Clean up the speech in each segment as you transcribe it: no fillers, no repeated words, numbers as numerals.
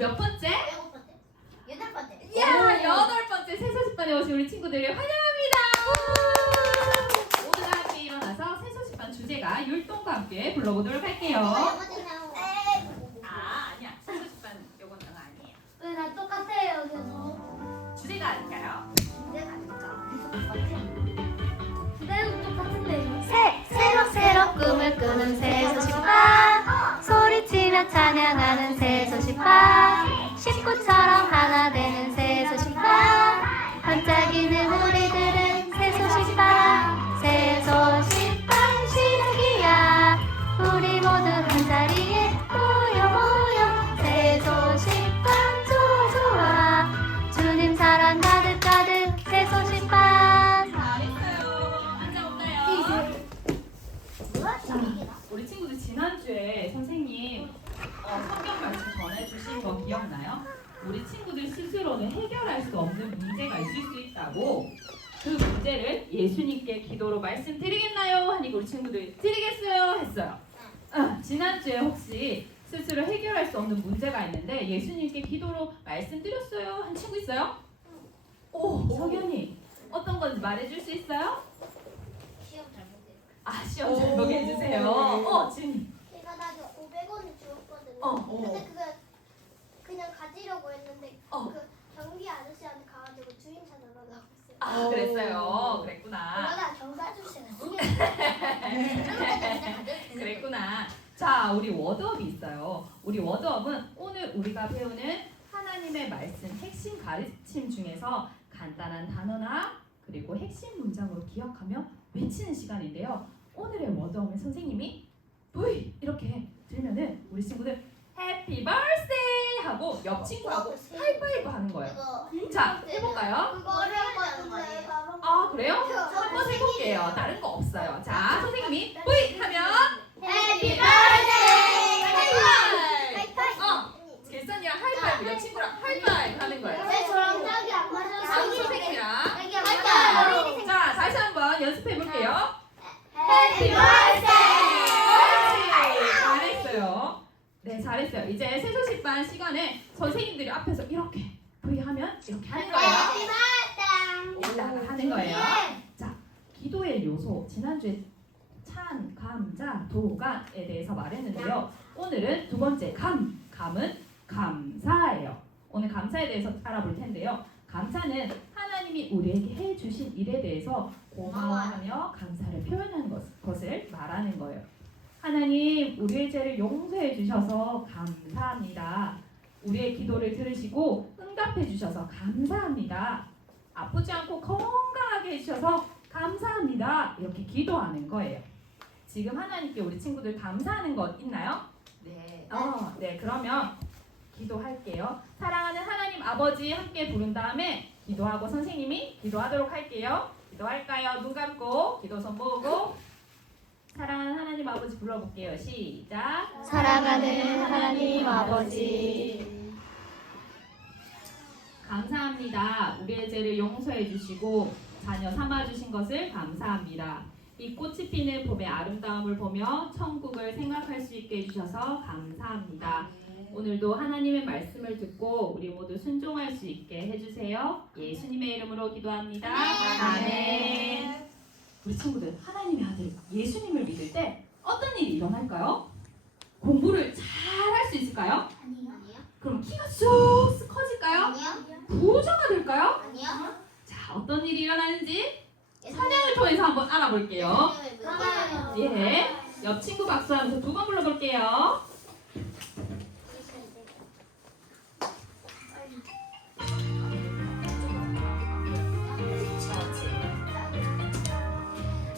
몇 번째? 8번째. 이야, 8번째 새소식반에 오신 우리 친구들 환영합니다. 모두가 함께 일어나서 새소식반 주제가 율동과 함께 불러보도록 할게요. 아니야. 새소식반 요건 아니에요. 왜 나 똑같아요, 계속. 주제가 아닐까요? 내가 그대로 똑같은데. 새록새록 꿈을 꾸는 새소식반 소리치며 찬양하는 새소식반 식구처럼 하나 되는 새소식반 반짝이는 우리들은 새소식반 새소식반 시작이야 우리 모두 한자리에 모여 새소식반 좋아 주님 사랑 가득가득 새소식반 잘했어요. 앉아볼까요? 우리 친구들 지난주에 선생님 성경 말씀 전해주신 거 기억나요? 우리 친구들 스스로는 해결할 수 없는 문제가 있을 수 있다고 그 문제를 예수님께 기도로 말씀드리겠나요? 하니까 우리 친구들이 드리겠어요 했어요. 지난주에 혹시 스스로 해결할 수 없는 문제가 있는데 예수님께 기도로 말씀드렸어요 한 친구 있어요? 오, 석연이 어떤 건지 말해줄 수 있어요? 시험 잘못해. 시험 잘 보게 해주세요. 진이. 제가 나도 500원을 주었거든요. 어. 근데 그걸 그냥 가지려고 했는데 어. 그 경비 아저씨한테 가가지고 주임차 나가려고 했어요. 그랬어요. 그랬구나. 그러다 경비 아저씨가 그랬구나. 자, 우리 워드업이 있어요. 우리 워드업은 오늘 우리가 배우는 하나님의 말씀 핵심 가르침 중에서 간단한 단어나 그리고 핵심 문장으로 기억하며 외치는 시간인데요. 오늘의 워드업은 선생님이 V 이렇게 들면은 우리 친구들 해피 버스데이 하고 옆 친구하고 하이파이브 하는 거예요. 자, 해볼까요? 그거 어려운 거 같은데 그래요? 한번 해볼게요. 다른 거 없어요. 자, 선생님이 V 하면 해피 버스데이! 하이파이브! 길선이랑 하이파이브, 옆 친구랑 하이파이브 하는 거예요. 왜 저랑 짝이 안 맞아서 선생님이랑 짝이 안 하이파이브. 맞아요. 자, 다시 한번 연습해 볼게요. 해피 버스데이! 잘했어요. 네, 잘했어요. 이제 새소식반 시간에 선생님들이 앞에서 이렇게 V 하면 이렇게 하는 거예요. 해피 버스데이! 이따가 하는 거예요. 자, 기도의 요소. 지난주에 찬, 감, 자, 도간에 대해서 말했는데요. 오늘은 두 번째 감은 감사예요. 오늘 감사에 대해서 알아볼 텐데요. 감사는 하나님이 우리에게 해주신 일에 대해서 고마워하며 감사를 표현하는 것을 말하는 거예요. 하나님, 우리의 죄를 용서해 주셔서 감사합니다. 우리의 기도를 들으시고 응답해 주셔서 감사합니다. 아프지 않고 건강하게 해주셔서 감사합니다. 이렇게 기도하는 거예요. 지금 하나님께 우리 친구들 감사하는 것 있나요? 네. 네, 그러면 기도할게요. 사랑하는 하나님 아버지 함께 부른 다음에 기도하고 선생님이 기도하도록 할게요. 기도할까요? 눈 감고 기도 손 모으고 사랑하는 하나님 아버지 불러볼게요. 시작. 사랑하는 하나님 아버지 감사합니다. 우리의 죄를 용서해 주시고 자녀 삼아 주신 것을 감사합니다. 이 꽃이 피는 봄의 아름다움을 보며 천국을 생각할 수 있게 해주셔서 감사합니다. 오늘도 하나님의 말씀을 듣고 우리 모두 순종할 수 있게 해주세요. 예수님의 이름으로 기도합니다. 아멘. 우리 친구들, 하나님의 아들 예수님을 믿을 때 어떤 일이 일어날까요? 공부를 잘 할 수 있을까요? 아니요. 그럼 키가 쑥 커질까요? 아니요. 부자가 될까요? 아니요. 자, 어떤 일이 일어나는지 찬양을 통해서 한번 알아볼게요. 예, 옆 친구 박수하면서 두 번 불러볼게요.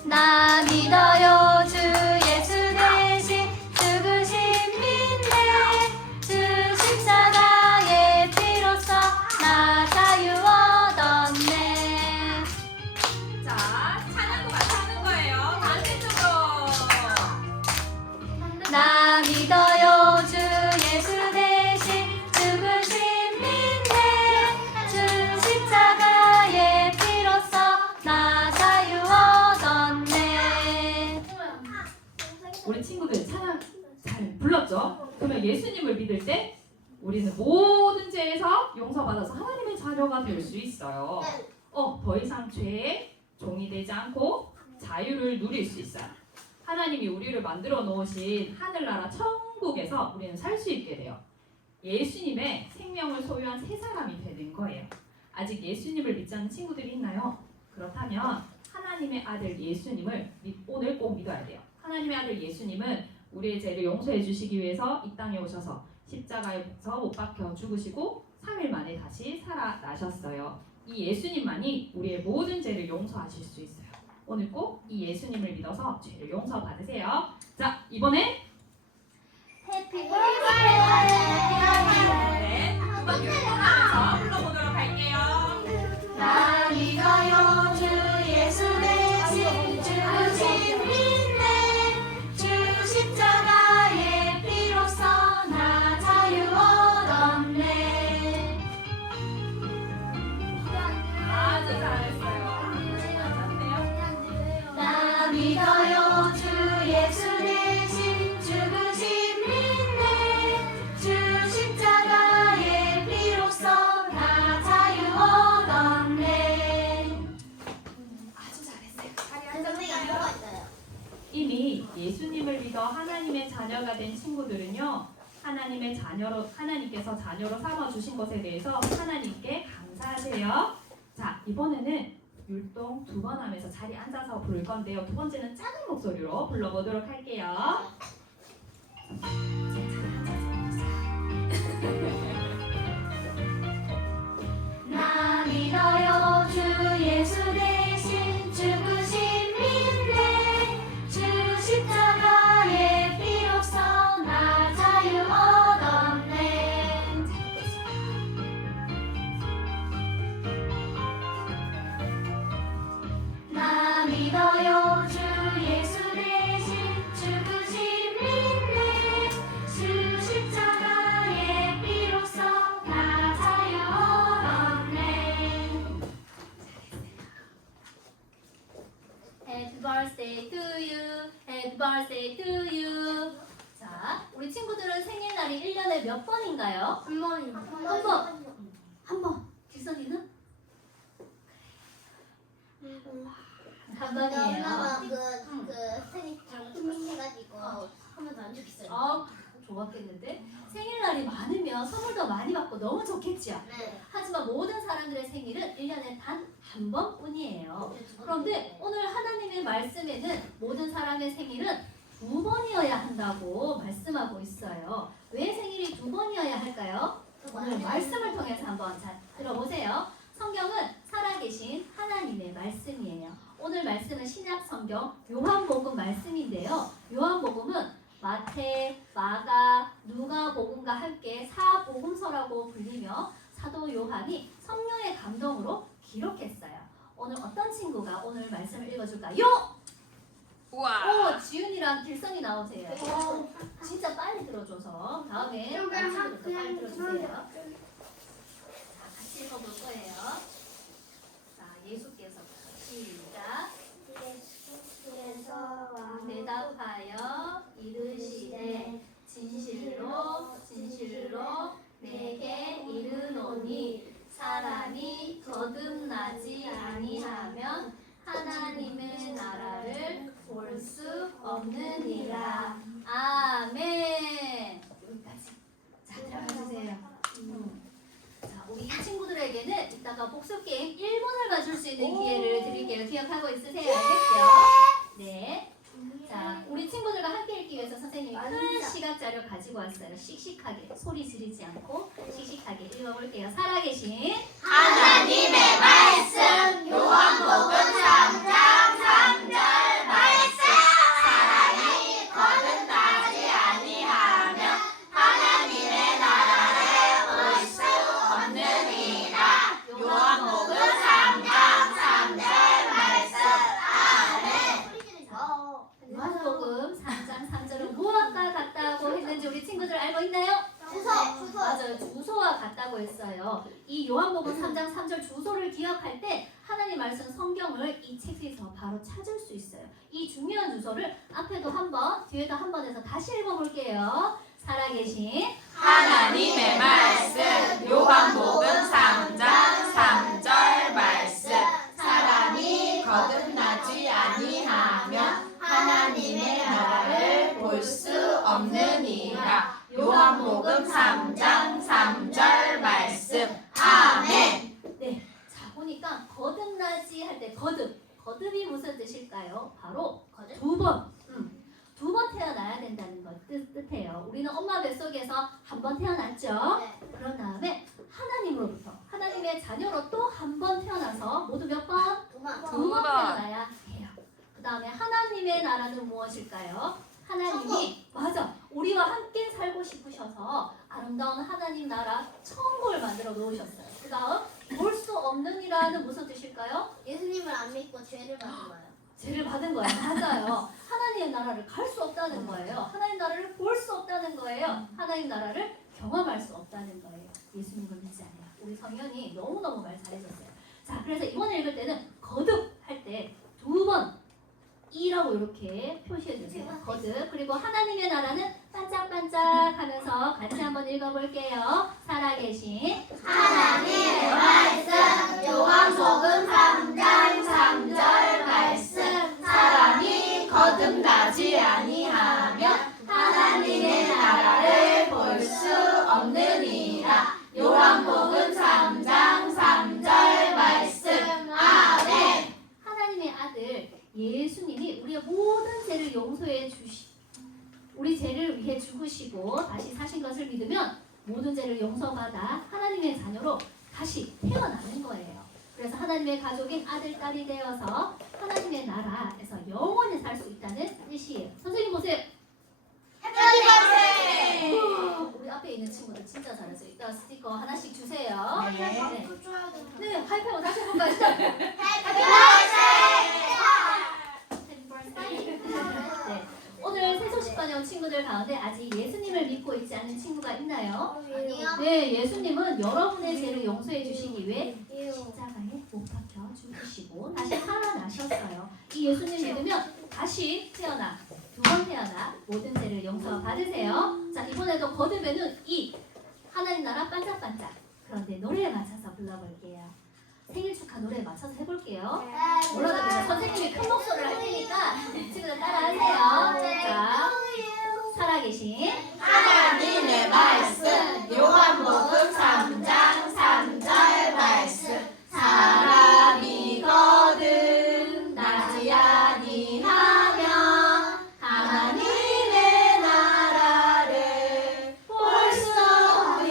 나 믿어요 주 예수 대신 죽으신 믿네 주 십자가의 피로써 나 자유 얻었네 자, 찬양도 같이 하는 거예요. 반대쪽으로. 나 믿어요 주 예수 대신 죽으신 믿네 주 십자가의 피로써 나 자유 얻었네 우리는 모든 죄에서 용서받아서 하나님의 자녀가 될 수 있어요. 더 이상 죄의 종이 되지 않고 자유를 누릴 수 있어요. 하나님이 우리를 만들어 놓으신 하늘나라 천국에서 우리는 살 수 있게 돼요. 예수님의 생명을 소유한 새 사람이 되는 거예요. 아직 예수님을 믿지 않는 친구들이 있나요? 그렇다면 하나님의 아들 예수님을 오늘 꼭 믿어야 돼요. 하나님의 아들 예수님은 우리의 죄를 용서해 주시기 위해서 이 땅에 오셔서 십자가에서 못 박혀 죽으시고 3일 만에 다시 살아나셨어요. 이 예수님만이 우리의 모든 죄를 용서하실 수 있어요. 오늘 꼭 이 예수님을 믿어서 죄를 용서받으세요. 자, 이번에 해피 네, 두번 율동하면서 불러보도록 할게요. 나 믿어요 주 예수 대신 죽으신 믿네 주 십자가의 피로써 나 자유 얻었네. 아주 잘했어요. 나 믿어요 주 예수 대신 죽으신 믿네 주 십자가의 피로써 나 자유 얻었네. 아주 잘했어요. 선생님 이거 있어요. 이미 예수님을 믿어 하나님의 자녀가 된 친구들은요, 하나님께서 자녀로 삼아 주신 것에 대해서 하나님께 감사하세요. 자, 이번에는 율동 2번 하면서 자리에 앉아서 부를 건데요. 두 번째는 작은 목소리로 불러보도록 할게요. 나 믿어요 주 예수 대신 죽으신 믿네 주 십자가의 피로써 나 자유 얻었네. 나 믿어요 주 예수 대신 죽으신 믿네 주 십자가의 피로써 나 자유 얻었네. Happy birthday to you. Happy birthday to you. 자, 우리 친구들은 생일날이 1년에 몇 번인가요? 한 번이요. 한 번. 한 번. 지선이는? 한 번이에요. 엄마가 그 생일 잘못해가지고 한 번도 안 좋겠어요. 아, 좋았겠는데? 생일날이 많으면 선물도 많이 받고 너무 좋겠죠? 네. 하지만 모든 사람들의 생일은 1년에 단 한 번뿐이에요. 그런데 오늘 하나님의 말씀에는 모든 사람의 생일은 2번이어야 한다고 말씀하고 있어요. 왜 생일이 2번이어야 할까요? 오늘 말씀을 통해서 한번 잘 들어보세요. 성경은 살아계신 하나님의 말씀이에요. 오늘 말씀은 신약 성경 요한복음 말씀인데요. 요한복음은 마태, 마가, 누가복음과 함께 사복음서라고 불리며 사도 요한이 성령의 감동으로 기록했어요. 오늘 어떤 친구가 오늘 말씀을 읽어줄까요? 오, 지윤이랑 길성이 나오세요. 진짜 빨리 들어줘서 다음에 다른 친구들도 빨리 들어주세요. 자, 같이 읽어볼 거예요. 자, 예수께서 시작. 대답하여 이르시되 진실로 진실로 내게 이르노니 사람이 거듭나지 아니하면 하나님의 나라를 볼 수 없느니라. 아멘. 여기까지. 자, 들어가주세요. 자, 우리 이 친구들에게는 이따가 복습 게임 1분을 가질 수 있는 기회를 드릴게요. 기억하고 있으세요? 알겠죠? 네. 자, 우리 친구들과 함께 읽기 위해서 선생님이 큰 시각 자료 가지고 왔어요. 씩씩하게, 소리 지르지 않고 씩씩하게 읽어볼게요. 살아계신 하나님의 말씀 요한복음 3장 3절 말씀 사람이 거듭나지 아니하면 하나님의 나라를 볼 수 없느니라. 요한복음 3장 3절 말씀 아멘. 요한복음 3장 3절은 무엇과 같다고 했는지 우리 친구들 알고 있나요? 주소. 맞아요. 주소와 같다고 했어요. 이 요한복음 3장 3절 주소를 기억할 때 하나님 말씀 성경을 이 책에서 바로 찾을 수 있어요. 이 중요한 주소를 앞에도 한 번, 뒤에도 한 번 해서 다시 읽어볼게요. 살아계신 하나님의 말씀 요한복음 3장 3절 말씀 사람이 거듭나지 아니하면 하나님의 나라를 볼 수 없느니라. 요한복음 3장 3절 말씀. 아멘. 네, 자 보니까 거듭나지 할 때 거듭이 무슨 뜻일까요? 바로 거듭? 두 번 태어나야 된다는 것 뜻해요. 우리는 엄마 뱃속에서 한 번 태어났죠. 네. 그런 다음에 하나님으로부터 하나님의 자녀로 또 한 번 태어나서 모두 몇 번? 도마. 두 번 태어나야 해요. 그 다음에 하나님의 나라는 무엇일까요? 하나님이 맞아 우리와 함께 살고 싶으셔서 아름다운 하나님 나라 천국을 만들어 놓으셨어요. 그 다음 볼 수 없는이라는 무슨 뜻일까요? 예수님을 안 믿고 죄를 받은 거예요. 죄를 받은 거예요. 맞아요. 하나님의 나라를 갈 수 없다는 거예요. 하나님 나라를 볼 수 없다는 거예요. 하나님 나라를 경험할 수 없다는 거예요. 예수님을 믿지 않아요. 우리 성현이 너무너무 말 잘해줬어요. 자, 그래서 이번에 읽을 때는 거듭 할 때 두 번 이라고 이렇게 표시해 주세요. 거듭. 그리고 하나님의 나라는 반짝반짝 하면서 같이 한번 읽어볼게요. 살아계신 하나님의 말씀 요한복음 3장 3절 말씀 사람이 거듭나지 아니하면 하나님의 나라를 볼 수 없느니라. 요한복음 3장 3절 말씀. 아멘. 하나님의 아들 예수님이 우리의 모든 죄를 용서해 우리 죄를 위해 죽으시고 다시 사신 것을 믿으면 모든 죄를 용서받아 하나님의 자녀로 다시 태어나는 거예요. 그래서 하나님의 가족인 아들, 딸이 되어서 하나님의 나라에서 영원히 살 수 있다는 뜻이에요. 선생님 보세요. 우리 앞에 있는 친구들 진짜 잘했어요. 이따 스티커 하나씩 주세요. 네. 네, 하이파이브 다시 한번 가시죠. 네. 오늘 새소식반에 온 친구들 가운데 아직 예수님을 믿고 있지 않는 친구가 있나요? 아니요. 네, 예수님은 여러분의 죄를 용서해 주시기 위해 십자가에 못 박혀 죽으시고 다시 살아나셨어요. 이 예수님 믿으면 다시 태어나 두 번 태어나 모든 죄를 용서받으세요. 자, 이번에도 거듭에는 이 하나님 나라 반짝반짝. 그런데 노래에 맞춰서 불러볼게요. 생일 축하 노래에 맞춰서 해볼게요. 몰라도 돼요. 선생님이 큰 목소리를 할 테니까 친구들 따라하세요. 자, 살아계신 하나님의 말씀 요한복음 3장 3절 말씀 사람이 거듭나지 아니하면 하나님의 나라를 볼 수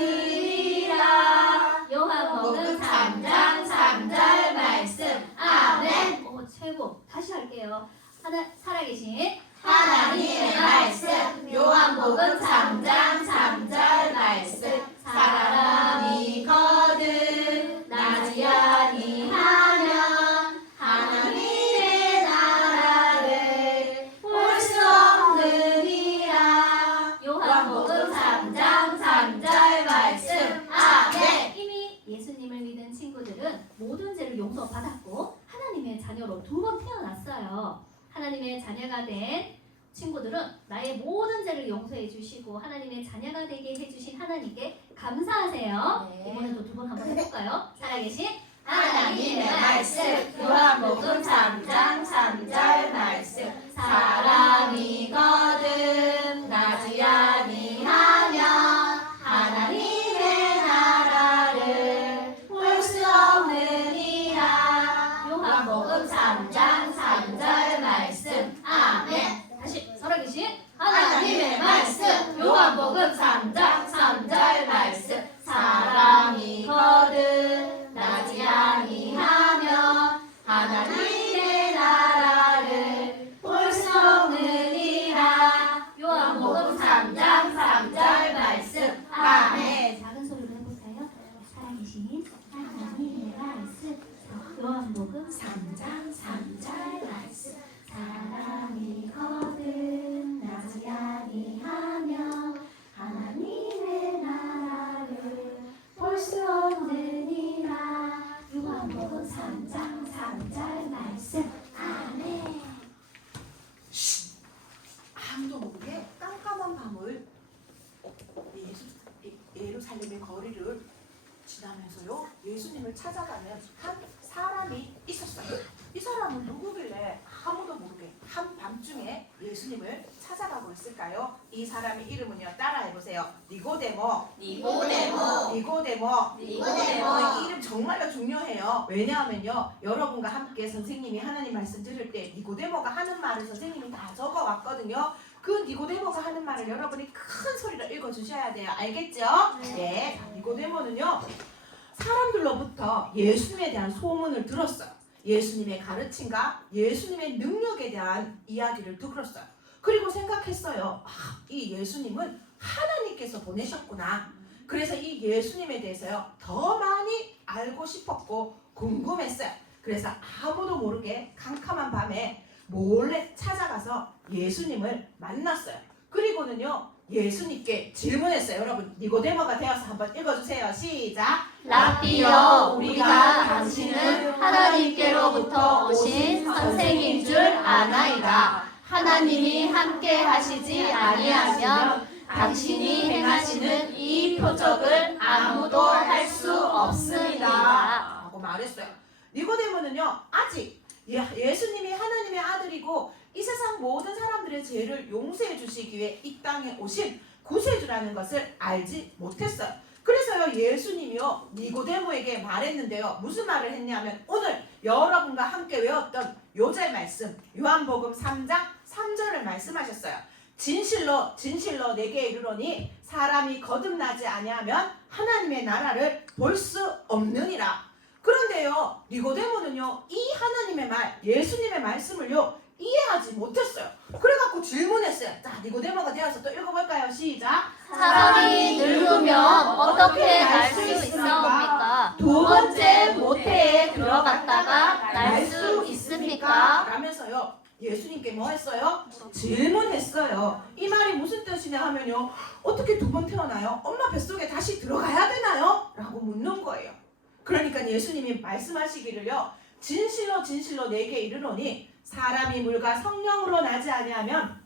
없으리라. 요한복음 3장 3절 말씀. 아멘. 오, 최고. 다시 할게요. 살아계신 하나님의 말씀 요한복음 3장 3절 말씀 사람이 거듭나지 아니하면 하나님의 나라를 볼 수 없느니라. 요한복음 3장 3절 말씀. 아멘. 이미 예수님을 믿은 친구들은 모든 죄를 용서받았고 하나님의 자녀로 두 번 태어났어요. 하나님의 자녀가 된 친구들은 나의 모든 죄를 용서해 주시고 하나님의 자녀가 되게 해주신 하나님께 감사하세요. 네. 이번에도 두 번 한번 해볼까요? 살아계신 하나님의 말씀 요한복음 3장 3절 말씀 사람이 거듭나지 아니하면 하나님의 나라를 볼 수 없느니라. 요한복음 3장 3절 말씀. 아멘. 다시 살아계신 하나님의 말씀 요한복음 3장 3절 말씀 사람이 거듭나지 아니하면 지나면서요 예수님을 찾아가는 한 사람이 있었어요. 이 사람은 누구길래 아무도 모르게 한밤중에 예수님을 찾아가고 있을까요? 이 사람의 이름은요, 따라해보세요. 니고데모. 니고데모. 니고데모. 니고데모. 이 이름 정말로 중요해요. 왜냐하면요, 여러분과 함께 선생님이 하나님 말씀 들을 때 니고데모가 하는 말을 선생님이 다 적어왔거든요. 그 니고데모가 하는 말을 여러분이 큰 소리로 읽어주셔야 돼요. 알겠죠? 네. 자, 니고데모는요, 사람들로부터 예수님에 대한 소문을 들었어요. 예수님의 가르침과 예수님의 능력에 대한 이야기를 들었어요. 그리고 생각했어요. 이 예수님은 하나님께서 보내셨구나. 그래서 이 예수님에 대해서요, 더 많이 알고 싶었고 궁금했어요. 그래서 아무도 모르게 캄캄한 밤에 몰래 찾아가서 예수님을 만났어요. 그리고는요, 예수님께 질문했어요. 여러분, 니고데모가 되어서 한번 읽어주세요. 시작. 랍비여, 우리가 당신은 하나님께로부터 오신 선생인 줄 아나이다. 하나님이 함께 하시지 아니하면 당신이 행하시는 이 표적을 아무도 할 수 없습니다. 라고 말했어요. 니고데모는요, 아직 예수님이 하나님의 아들이고 이 세상 모든 사람들의 죄를 용서해 주시기 위해 이 땅에 오신 구세주라는 것을 알지 못했어요. 그래서요, 예수님이요, 니고데모에게 말했는데요. 무슨 말을 했냐면 오늘 여러분과 함께 외웠던 요절 말씀, 요한복음 3장 3절을 말씀하셨어요. 진실로 진실로 내게 이르노니 사람이 거듭나지 아니하면 하나님의 나라를 볼 수 없느니라. 그런데요, 니고데모는요, 이 하나님의 말, 예수님의 말씀을요, 이해하지 못했어요. 그래갖고 질문했어요. 자, 니고데모가 되어서 또 읽어볼까요? 시작. 사람이 늙으면 어떻게 날 수 있습니까? 두 번째 모태에 들어갔다가 날 수 있습니까? 라면서요, 예수님께 뭐 했어요? 질문했어요. 이 말이 무슨 뜻이냐 하면요, 어떻게 두 번 태어나요? 엄마 뱃속에 다시 들어가야 되나요? 라고 묻는 거예요. 그러니까 예수님이 말씀하시기를요, 진실로 진실로 내게 이르노니 사람이 물과 성령으로 나지 아니하면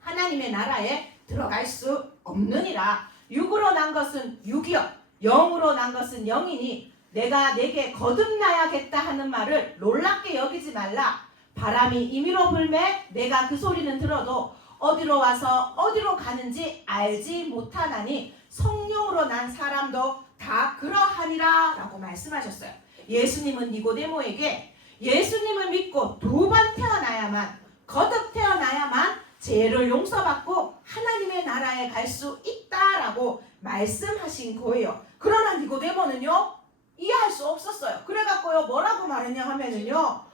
하나님의 나라에 들어갈 수 없느니라. 육으로 난 것은 육이요, 영으로 난 것은 영이니 내가 내게 거듭나야겠다 하는 말을 놀랍게 여기지 말라. 바람이 임의로 불매 내가 그 소리는 들어도 어디로 와서 어디로 가는지 알지 못하나니 성령으로 난 사람도 다 그러하니라 라고 말씀하셨어요. 예수님은 니고데모에게 예수님을 믿고 두 번 태어나야만, 거듭 태어나야만 죄를 용서받고 하나님의 나라에 갈 수 있다라고 말씀하신 거예요. 그러나 니고데모는요, 이해할 수 없었어요. 그래갖고요, 뭐라고 말했냐 하면은요,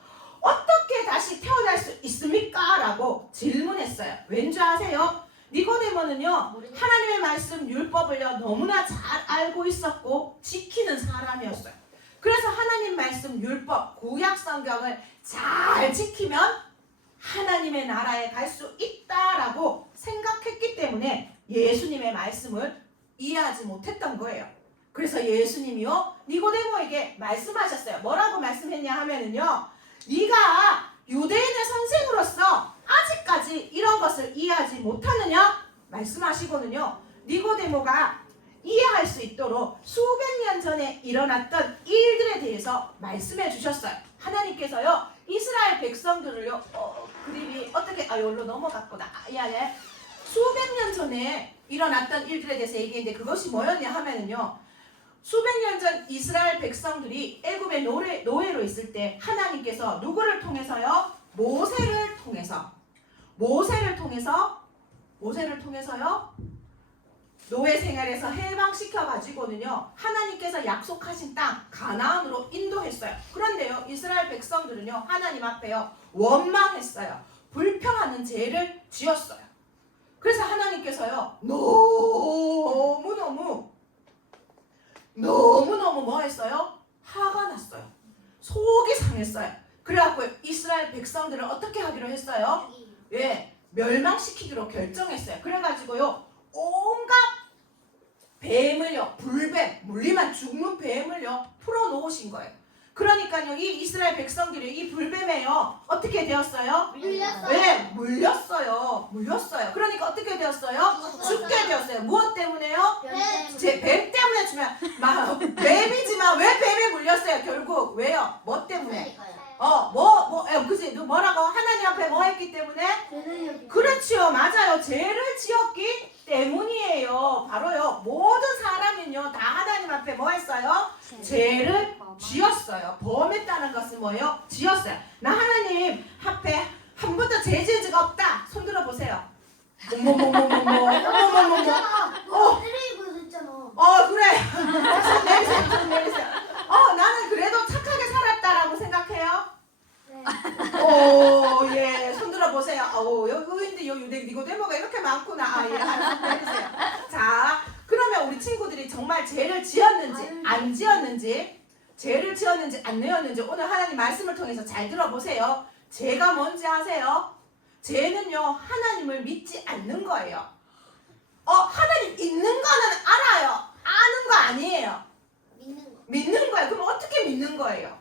어떻게 다시 태어날 수 있습니까? 라고 질문했어요. 왠지 아세요? 니고데모는요, 하나님의 말씀 율법을요, 너무나 잘 알고 있었고 지키는 사람이었어요. 그래서 하나님 말씀 율법 구약 성경을 잘 지키면 하나님의 나라에 갈 수 있다라고 생각했기 때문에 예수님의 말씀을 이해하지 못했던 거예요. 그래서 예수님이요, 니고데모에게 말씀하셨어요. 뭐라고 말씀했냐 하면은요, 네가 유대인의 선생으로서 아직까지 이런 것을 이해하지 못하느냐 말씀하시거든요. 니고데모가 이해할 수 있도록 수백 년 전에 일어났던 일들에 대해서 말씀해 주셨어요. 하나님께서요, 이스라엘 백성들을요, 그림이 어떻게, 여기로 넘어갔구나. 수백 년 전에 일어났던 일들에 대해서 얘기했는데 그것이 뭐였냐 하면은요, 수백 년 전 이스라엘 백성들이 애굽의 노예로 있을 때 하나님께서 누구를 통해서요? 모세를 통해서요, 노예 생활에서 해방시켜 가지고는요, 하나님께서 약속하신 땅 가나안으로 인도했어요. 그런데요, 이스라엘 백성들은요, 하나님 앞에요, 원망했어요. 불평하는 죄를 지었어요. 그래서 하나님께서요, 너무너무 뭐 했어요? 화가 났어요. 속이 상했어요. 그래갖고 이스라엘 백성들을 어떻게 하기로 했어요? 멸망시키기로 결정했어요. 그래가지고요, 온갖 뱀을요, 불뱀, 물리만 죽는 뱀을요, 풀어놓으신 거예요. 그러니까요, 이 이스라엘 백성들이 이 불뱀에요 어떻게 되었어요? 물렸어요. 네, 물렸어요. 그러니까 어떻게 되었어요? 죽게 되었어요. 무엇 때문에요? 제 뱀 때문에 주면 뱀이지만 왜 뱀에 물렸어요? 결국 왜요? 뭐 때문에? 그지? 뭐라고? 하나님 앞에 뭐 했기 때문에? 그렇지요, 맞아요. 죄를 지었기 때문이에요. 바로요. 모든 사람은요 다 하나님 앞에 뭐 했어요? 죄를 지었어요. 범했다는 것은 뭐예요? 지었어요. 나 하나님 앞에 한 번도 죄 지은 적 없다. 손 들어 보세요. 어머머머머머. 때리고 했잖아. 그래. 손 내리세요. 나는 그래도 착하게 살았다라고 생각해요. 네. 예. 손 들어 보세요. 여기 니고데모가 이렇게 많구나. 예. 손 내리세요. 자, 그러면 우리 친구들이 정말 죄를 지었는지 안 지었는지, 죄를 지었는지 안 지었는지 오늘 하나님 말씀을 통해서 잘 들어보세요. 죄가 뭔지 아세요? 죄는요 하나님을 믿지 않는 거예요. 하나님 있는 거는 알아요. 아는 거 아니에요. 믿는 거예요. 그럼 어떻게 믿는 거예요?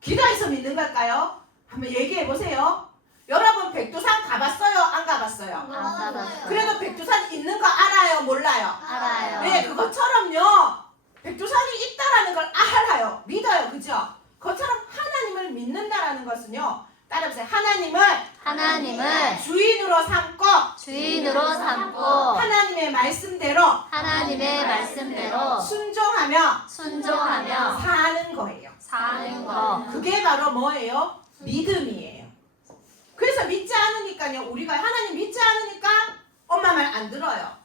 기도해서 믿는 걸까요? 한번 얘기해 보세요. 여러분 백두산 가봤어요? 안 가봤어요? 안 가봤어요. 그래도 백두산 있는 거 알아요? 몰라요? 알아요. 네, 그것처럼요. 백두산이 있다라는 걸 알아요. 믿어요. 그죠? 그것처럼 하나님을 믿는다라는 것은요. 따라해보세요. 하나님을 주인으로 삼고 주인으로 삼고 하나님의 말씀대로 하나님의 말씀대로 순종하며 순종하며 사는 거예요. 사는 것. 그게 바로 뭐예요? 믿음이에요. 그래서 믿지 않으니까요. 우리가 하나님 믿지 않으니까 엄마 말 안 들어요.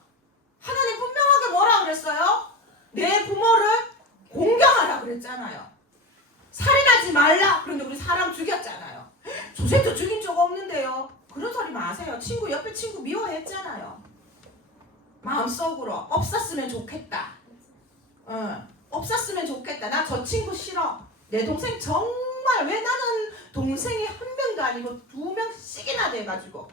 하나님 분명하게 뭐라 그랬어요? 내 부모를 공경하라 그랬잖아요. 살인하지 말라. 그런데 우리 사람 죽였잖아요. 조셉도 죽인 적 없는데요. 그런 소리 마세요. 옆에 친구 미워했잖아요. 마음속으로 없었으면 좋겠다. 없었으면 좋겠다. 나 저 친구 싫어. 내 동생 정말 왜 나는 동생이 한 명도 아니고 2명씩이나 돼가지고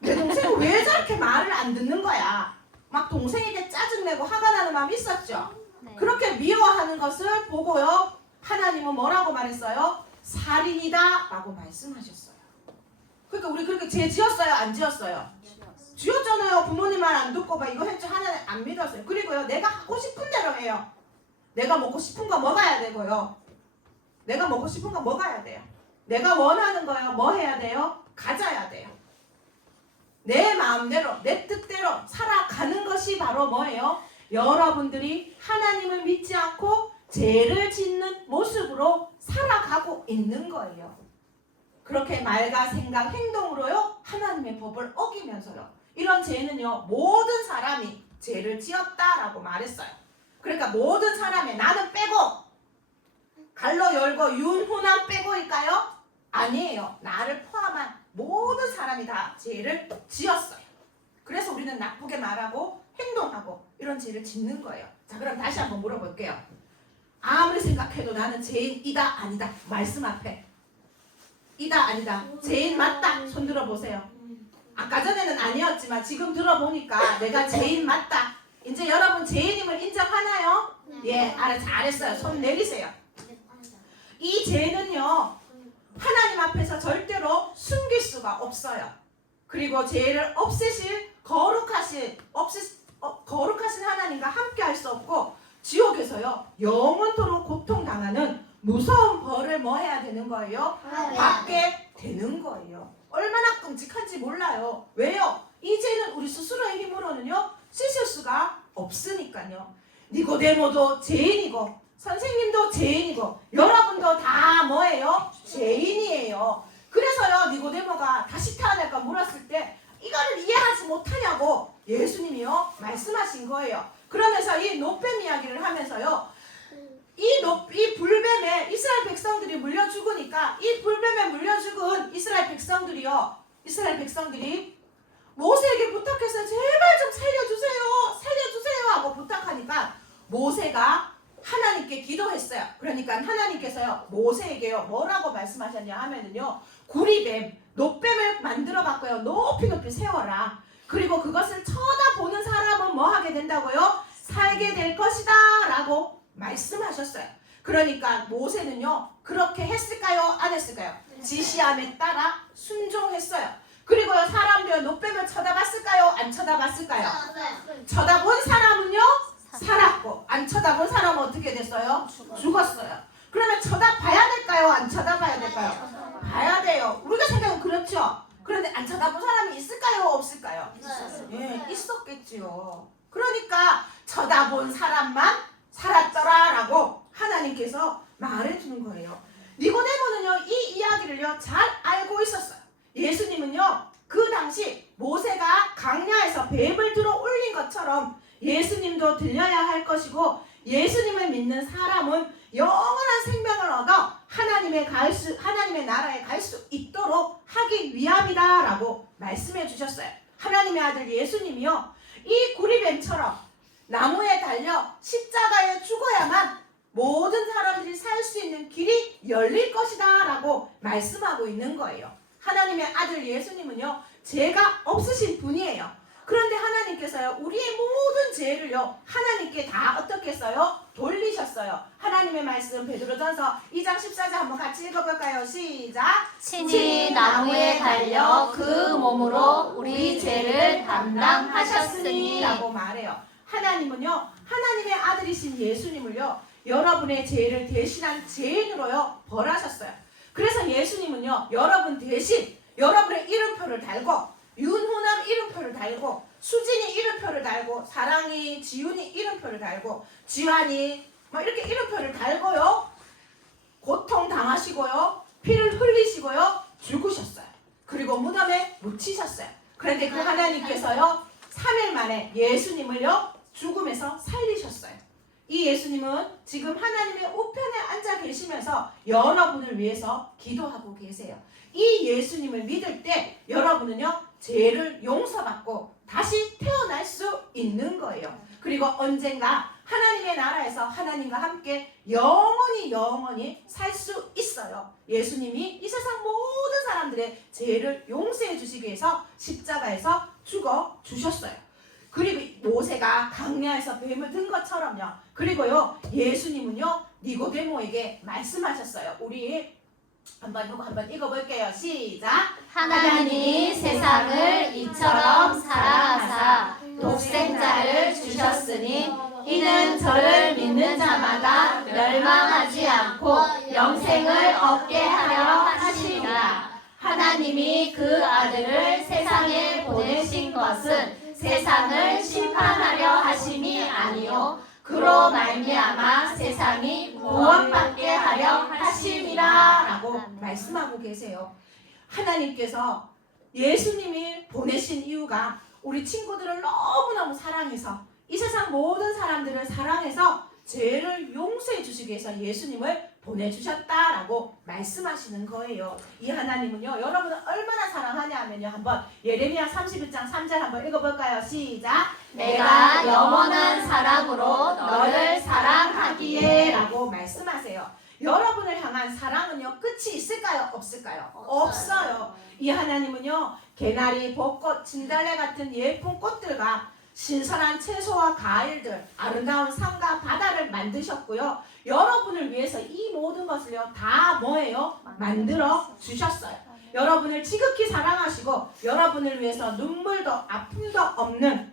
내 동생은 왜 저렇게 말을 안 듣는 거야. 막 동생에게 짜증내고 화가 나는 마음이 있었죠. 네. 그렇게 미워하는 것을 보고요 하나님은 뭐라고 말했어요? 살인이다 라고 말씀하셨어요. 그러니까 우리 그렇게 죄 지었어요? 안 지었어요? 지었잖아요. 부모님 말 안 듣고 막 이거 했죠. 하나님 안 믿었어요. 그리고요 내가 하고 싶은 대로 해요. 내가 먹고 싶은 거 먹어야 되고요. 내가 먹고 싶은 거 먹어야 돼요. 내가 원하는 거요 뭐 해야 돼요? 가져야 돼요. 내 마음대로 내 뜻대로 살아가는 것이 바로 뭐예요? 여러분들이 하나님을 믿지 않고 죄를 짓는 모습으로 살아가고 있는 거예요. 그렇게 말과 생각, 행동으로요 하나님의 법을 어기면서요. 이런 죄는요 모든 사람이 죄를 지었다라고 말했어요. 그러니까 모든 사람이 나는 빼고 갈로 열고 윤훈남 빼고일까요? 아니에요. 나를 포함한 모든 사람이 다 죄를 지었어요. 그래서 우리는 나쁘게 말하고 행동하고 이런 죄를 짓는 거예요. 자, 그럼 다시 한번 물어볼게요. 아무리 생각해도 나는 죄인이다 아니다. 말씀 앞에 이다 아니다. 죄인 맞다. 손 들어보세요. 아까 전에는 아니었지만 지금 들어보니까 내가 죄인 맞다. 이제 여러분 죄인임을 인정하나요? 예, 잘했어요. 손 내리세요. 이 죄는요 하나님 앞에서 절대로 숨길 수가 없어요. 그리고 죄를 없애실 거룩하신 하나님과 함께 할 수 없고 지옥에서요 영원토록 고통당하는 무서운 벌을 뭐 해야 되는 거예요? 받게 되는 거예요. 얼마나 끔찍한지 몰라요. 왜요? 이 죄는 우리 스스로의 힘으로는요 씻을 수가 없으니까요. 니고데모도 죄인이고 선생님도 죄인이고 여러분도 다 뭐예요? 죄인이에요. 그래서요 니고데모가 다시 태어날까 물었을 때 이거를 이해하지 못하냐고 예수님이요 말씀하신 거예요. 그러면서 이 노뱀 이야기를 하면서요 이 불뱀에 이스라엘 백성들이 물려 죽으니까 이 불뱀에 물려 죽은 이스라엘 백성들이 모세에게 부탁해서 제발 좀 살려주세요 하고 부탁하니까 모세가 하나님께 기도했어요. 그러니까 하나님께서요 모세에게요 뭐라고 말씀하셨냐 하면은요 구리뱀, 노뱀을 만들어 갖고요 높이 세워라. 그리고 그것을 쳐다보는 사람은 뭐 하게 된다고요? 살게 될 것이다 라고 말씀하셨어요. 그러니까 모세는요 그렇게 했을까요? 안 했을까요? 지시함에 따라 순종했어요. 그리고요 사람들 노뱀을 쳐다봤을까요? 안 쳐다봤을까요? 쳐다본 사람은요 살았고 안 쳐다본 사람은 어떻게 됐어요? 죽었어요. 그러면 쳐다봐야 될까요? 안 쳐다봐야 될까요? 봐야 돼요. 우리가 생각은 그렇죠. 그런데 안 쳐다본 사람이 있을까요? 없을까요? 예, 있었겠지요. 그러니까 쳐다본 사람만 살았더라라고 하나님께서 말해주는 거예요. 니고데모는요 이 이야기를요 잘 알고 있었어요. 예수님은요 그 당시 모세가 강야에서 뱀을 들어 올린 것처럼 예수님도 들려야 할 것이고 예수님을 믿는 사람은 영원한 생명을 얻어 하나님의 나라에 갈 수 있도록 하기 위함이다라고 말씀해 주셨어요. 하나님의 아들 예수님이요 이 구리뱀처럼 나무에 달려 십자가에 죽어야만 모든 사람들이 살 수 있는 길이 열릴 것이다 라고 말씀하고 있는 거예요. 하나님의 아들 예수님은요 죄가 없으신 분이에요. 그런데 하나님께서요 우리의 모든 죄를요 하나님께 다 어떻게 했어요? 돌리셨어요. 하나님의 말씀 베드로전서 2장 14절 한번 같이 읽어볼까요? 시작. 친히 나무에 달려 그 몸으로 우리 죄를 담당하셨으니 라고 말해요. 하나님은요 하나님의 아들이신 예수님을요 여러분의 죄를 대신한 죄인으로요 벌하셨어요. 그래서 예수님은요 여러분 대신 여러분의 이름표를 달고 윤호남 이름표를 달고 수진이 이름표를 달고 사랑이 지훈이 이름표를 달고 지환이 뭐 이렇게 이름표를 달고요 고통 당하시고요 피를 흘리시고요 죽으셨어요. 그리고 무덤에 묻히셨어요. 그런데 그 하나님께서요 3일 만에 예수님을요 죽음에서 살리셨어요. 이 예수님은 지금 하나님의 우편에 앉아 계시면서 여러분을 위해서 기도하고 계세요. 이 예수님을 믿을 때 여러분은요 죄를 용서받고 다시 태어날 수 있는 거예요. 그리고 언젠가 하나님의 나라에서 하나님과 함께 영원히 살 수 있어요. 예수님이 이 세상 모든 사람들의 죄를 용서해 주시기 위해서 십자가에서 죽어 주셨어요. 그리고 모세가 강야에서 뱀을 든 것처럼요. 그리고요 예수님은요 니고데모에게 말씀하셨어요. 우리 한번 읽어볼게요. 시작. 하나님이 세상을 이처럼 사랑하사 독생자를 주셨으니 이는 저를 믿는 자마다 멸망하지 않고 영생을 얻게 하려 하심이라. 하나님이 그 아들을 세상에 보내신 것은 세상을 심판하려 하심이 아니요 그로 말미암아 세상이 구원받게 하려 하심이라 라고 말씀하고 계세요. 하나님께서 예수님이 보내신 이유가 우리 친구들을 너무너무 사랑해서 이 세상 모든 사람들을 사랑해서 죄를 용서해 주시기 위해서 예수님을 보내주셨다라고 말씀하시는 거예요. 이 하나님은요 여러분을 얼마나 사랑하냐 하면요 한번 예레미야 31장 3절 한번 읽어볼까요? 시작. 내가 영원한 사랑으로 너를 사랑하기에 라고 말씀하세요. 여러분을 향한 사랑은요 끝이 있을까요? 없을까요? 없어요. 이 하나님은요 개나리, 벚꽃, 진달래 같은 예쁜 꽃들과 신선한 채소와 과일들, 아름다운 산과 바다를 만드셨고요. 여러분을 위해서 이 모든 것을요 다 뭐예요? 만들어 주셨어요. 여러분을 지극히 사랑하시고 여러분을 위해서 눈물도 아픔도 없는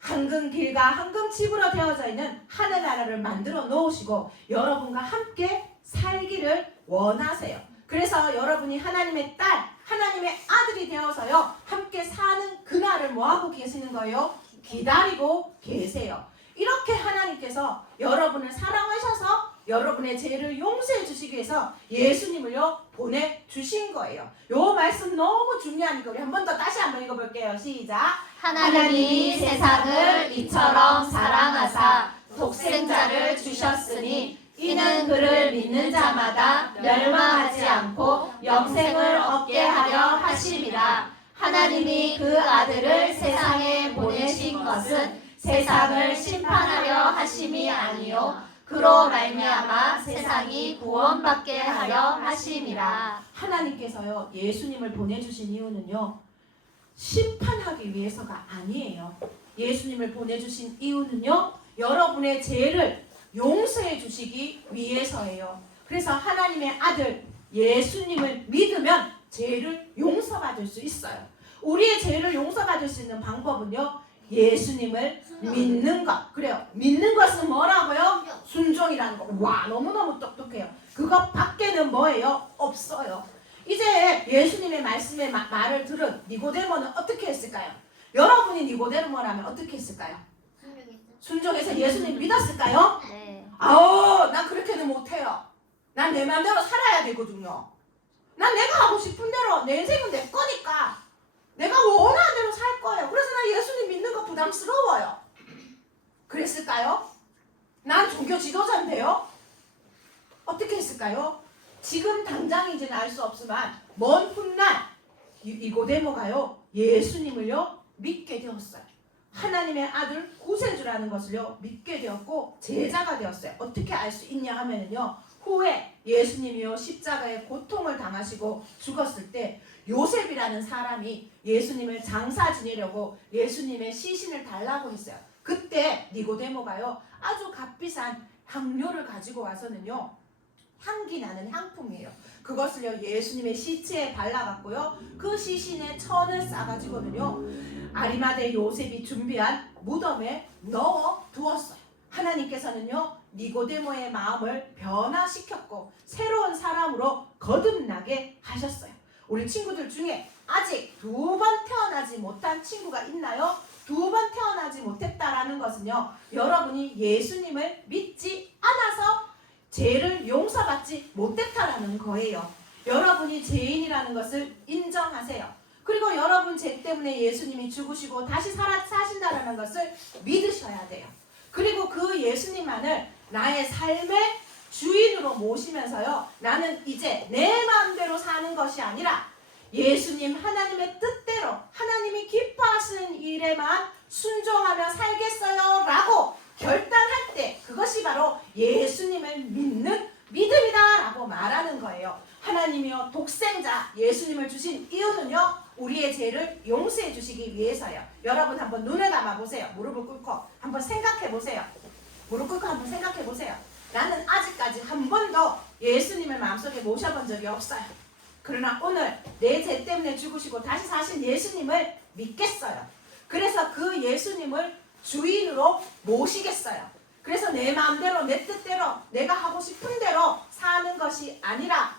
황금길과 황금집으로 되어져 있는 하늘나라를 만들어 놓으시고 여러분과 함께 살기를 원하세요. 그래서 여러분이 하나님의 딸, 하나님의 아들이 되어서요 함께 사는 그날을 뭐하고 계시는 거예요? 기다리고 계세요. 이렇게 하나님께서 여러분을 사랑하셔서 여러분의 죄를 용서해 주시기 위해서 예수님을요 보내주신 거예요. 요 말씀 너무 중요하니까 우리 한 번 더 다시 한번 읽어볼게요. 시작. 하나님이 세상을 이처럼 사랑하사 독생자를 주셨으니 이는 그를 믿는 자마다 멸망하지 않고 영생을 얻게 하려 하심이라. 하나님이 그 아들을 세상에 보내신 것은 세상을 심판하려 하심이 아니요 그로 말미암아 세상이 구원받게 하려 하심이라. 하나님께서요 예수님을 보내주신 이유는요 심판하기 위해서가 아니에요. 예수님을 보내주신 이유는요 여러분의 죄를 용서해 주시기 위해서예요. 그래서 하나님의 아들 예수님을 믿으면 죄를 용서받을 수 있어요. 우리의 죄를 용서받을 수 있는 방법은요, 예수님을 믿는 것. 그래요. 믿는 것은 뭐라고요? 순종이라는 거. 와, 너무너무 똑똑해요. 그것 밖에는 뭐예요? 없어요. 이제 예수님의 말씀의 말을 들은 니고데모는 어떻게 했을까요? 여러분이 니고데모라면 어떻게 했을까요? 순종해서 예수님 믿었을까요? 네. 아우, 난 그렇게는 못해요. 난 내 마음대로 살아야 되거든요. 난 내가 하고 싶은 대로, 내 인생은 내 거니까 내가 원하는 대로 살 거예요. 그래서 난 예수님 믿는 거 부담스러워요. 그랬을까요? 난 종교 지도자인데요. 어떻게 했을까요? 지금 당장인지는 알 수 없지만 먼 훗날 니고데모가요, 예수님을요 믿게 되었어요. 하나님의 아들 구세주라는 것을요 믿게 되었고 제자가 되었어요. 어떻게 알 수 있냐 하면은요, 후에 예수님이요 십자가의 고통을 당하시고 죽었을 때 요셉이라는 사람이 예수님을 장사 지내려고 예수님의 시신을 달라고 했어요. 그때 니고데모가요 아주 값비싼 향료를 가지고 와서는요, 향기 나는 향품이에요. 그것을요 예수님의 시체에 발라갖고요 그 시신에 천을 싸가지고는요 아리마대 요셉이 준비한 무덤에 넣어 두었어요. 하나님께서는요 니고데모의 마음을 변화시켰고 새로운 사람으로 거듭나게 하셨어요. 우리 친구들 중에 아직 2번 태어나지 못한 친구가 있나요? 2번 태어나지 못했다라는 것은요, 여러분이 예수님을 믿지 않아서 죄를 용서받지 못했다라는 거예요. 여러분이 죄인이라는 것을 인정하세요. 그리고 여러분 죄 때문에 예수님이 죽으시고 다시 사신다라는 것을 믿으셔야 돼요. 그리고 그 예수님만을 나의 삶의 주인으로 모시면서요, 나는 이제 내 마음대로 사는 것이 아니라 예수님 하나님의 뜻대로 하나님이 기뻐하시는 일에만 순종하며 살겠어요 라고 결단할 때 그것이 바로 예수님을 믿는 믿음이다 라고 말하는 거예요. 하나님이요 독생자 예수님을 주신 이유는요, 우리의 죄를 용서해 주시기 위해서요. 여러분 한번 눈을 감아 보세요. 무릎을 꿇고 한번 생각해 보세요. 무릎 꿇고 한번 생각해 보세요. 나는 아직까지 한 번도 예수님을 마음속에 모셔본 적이 없어요. 그러나 오늘 내 죄 때문에 죽으시고 다시 사신 예수님을 믿겠어요. 그래서 그 예수님을 주인으로 모시겠어요. 그래서 내 마음대로 내 뜻대로 내가 하고 싶은 대로 사는 것이 아니라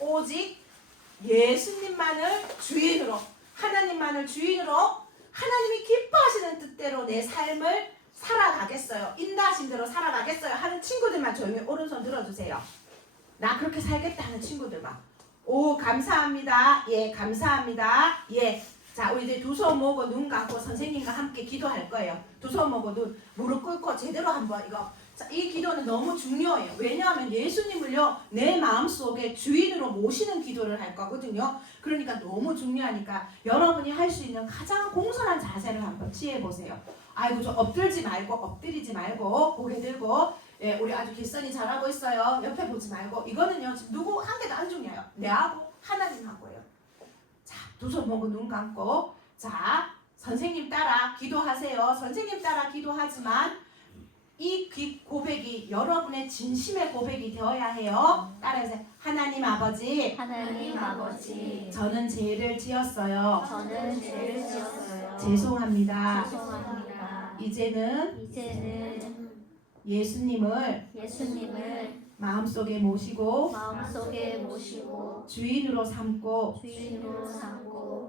오직 예수님만을 주인으로, 하나님만을 주인으로 하나님이 기뻐하시는 뜻대로 내 삶을 살아가겠어요. 인도하신 대로 살아가겠어요 하는 친구들만 조용히 오른손 들어주세요. 나 그렇게 살겠다 하는 친구들만. 오, 감사합니다. 예, 감사합니다. 예. 자, 우리 이제 두 손 모으고 눈 감고 선생님과 함께 기도할 거예요. 두 손 모으고 눈, 무릎 꿇고 제대로 한번 이거. 자, 이 기도는 너무 중요해요. 왜냐하면 예수님을요, 내 마음속에 주인으로 모시는 기도를 할 거거든요. 그러니까 너무 중요하니까 여러분이 할 수 있는 가장 공손한 자세를 한번 취해보세요. 아이고, 좀 엎드리지 말고, 고개 들고, 예, 우리 아주 길선이 잘하고 있어요. 옆에 보지 말고. 이거는요, 누구 한 개도 안 중요해요. 내하고 하나님하고예요. 자, 두 손 모으고 눈 감고. 자, 선생님 따라 기도하세요. 선생님 따라 기도하지만 이 고백이 여러분의 진심의 고백이 되어야 해요. 따라해서 하나님 아버지, 저는 죄를 지었어요. 죄송합니다. 이제는 예수님을 마음속에 모시고 주인으로 삼고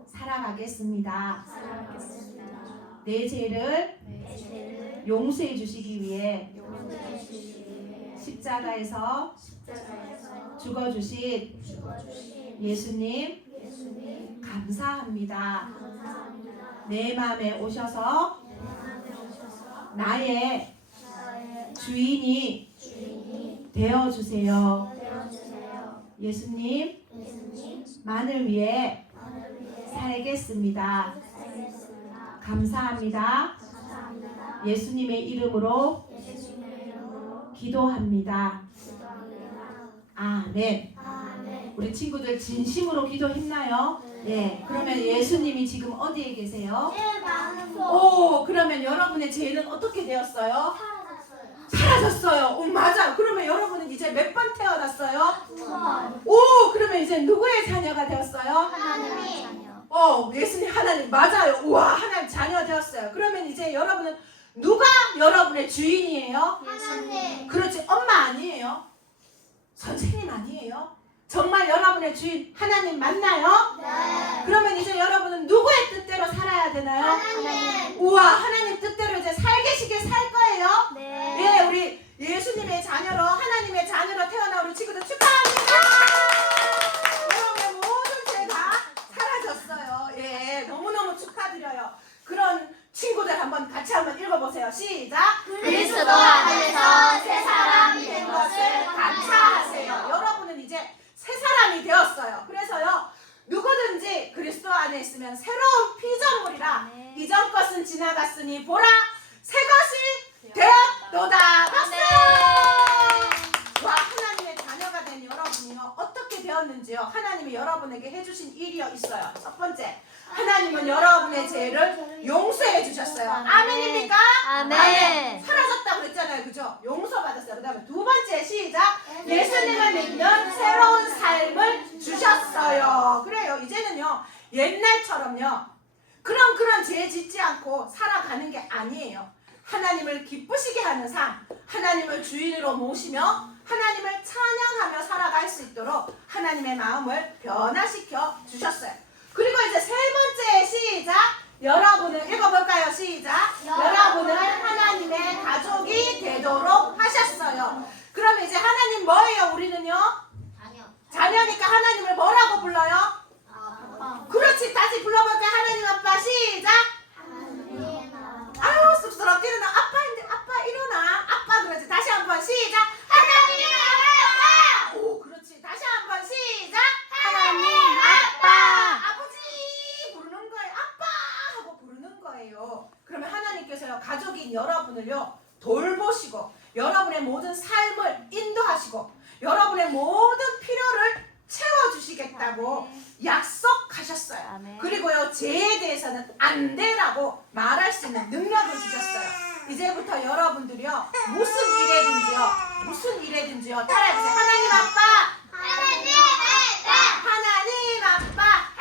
살아가겠습니다. 내 죄를 용서해 주시기 위해 십자가에서 죽어주신 예수님 감사합니다. 내 마음에 오셔서 나의 주인이 되어주세요. 예수님 만을 위해 살겠습니다. 감사합니다. 예수님의 이름으로 기도합니다. 아멘. 우리 친구들 진심으로 기도했나요? 네. 그러면 예수님이 지금 어디에 계세요? 오, 그러면 여러분의 죄는 어떻게 되었어요? 맞았어요. 맞아. 그러면 여러분은 이제 몇 번 태어났어요? 2번. 오, 그러면 이제 누구의 자녀가 되었어요? 하나님의 자녀. 예수님 하나님 맞아요. 우와, 하나님 자녀 되었어요. 그러면 이제 여러분은 누가 여러분의 주인이에요? 하나님. 그렇지, 엄마 아니에요? 선생님 아니에요? 정말 여러분의 주인 하나님 맞나요? 네. 그러면 이제 여러분은 누구의 뜻대로 살아야 되나요? 하나님. 우와, 하나님 뜻대로 이제 살계시게 살 거예요? 네. 예, 우리 예수님의 자녀로 하나님의 자녀로 태어난 우리 친구들 축하합니다. 여러분의 모든 죄가 사라졌어요. 예, 너무너무 축하드려요. 그런 친구들 같이 한번 읽어보세요. 시작. 그리스도 안에서 새 사람이 된 것을 감사하세요. 여러분은 이제 새 사람이 되었어요. 그래서요, 누구든지 그리스도 안에 있으면 새로운 피조물이라. 이전 것은 지나갔으니 보라, 새 것이 되었도다. 박수! 와, 하나님의 자녀가 된 여러분이요, 어떻게 되었는지요, 하나님이 여러분에게 해주신 일이 있어요. 첫 번째, 하나님은 여러분의 죄를 용서해 주셨어요. 아멘입니까? 아멘. 사라졌다고 그랬잖아요. 그죠? 용서받았어요. 그 다음에 두 번째, 시작. 예수님을 믿는 새로운 삶을 주셨어요. 그래요. 이제는요, 옛날처럼요, 그런 죄 짓지 않고 살아가는 게 아니에요. 하나님을 기쁘시게 하는 삶, 하나님을 주인으로 모시며 하나님을 찬양하며 살아갈 수 있도록 하나님의 마음을 변화시켜 주셨어요. 그리고 이제 세 번째, 시작. 여러분을 읽어볼까요? 시작. 여러분은 하나님의 가족이 되도록 하셨어요. 그럼 이제 하나님 뭐예요? 우리는요? 자녀니까 하나님을 뭐라고 불러요? 그렇지. 다시 불러볼까요? 하나님 아빠. 시작. 아유, 쑥스럽기는 아빠인데. 아빠 일어나. 아빠. 그렇지. 다시 한번 시작. 하나님 아빠. 오, 그렇지. 다시 한번 시작. 하나님 아빠. 아버지 부르는 거예요. 아빠 하고 부르는 거예요. 그러면 하나님께서요, 가족인 여러분을요, 돌보시고 여러분의 모든 삶을 인도하시고 여러분의 모든 필요를 채워주시겠다고 약속하셨어요. 그리고요, 죄에 대해서는 안 되라고 말할 수 있는 능력을 주셨어요. 이제부터 여러분들이요, 무슨 일이든지요 따라해보세요. 하나님 아빠.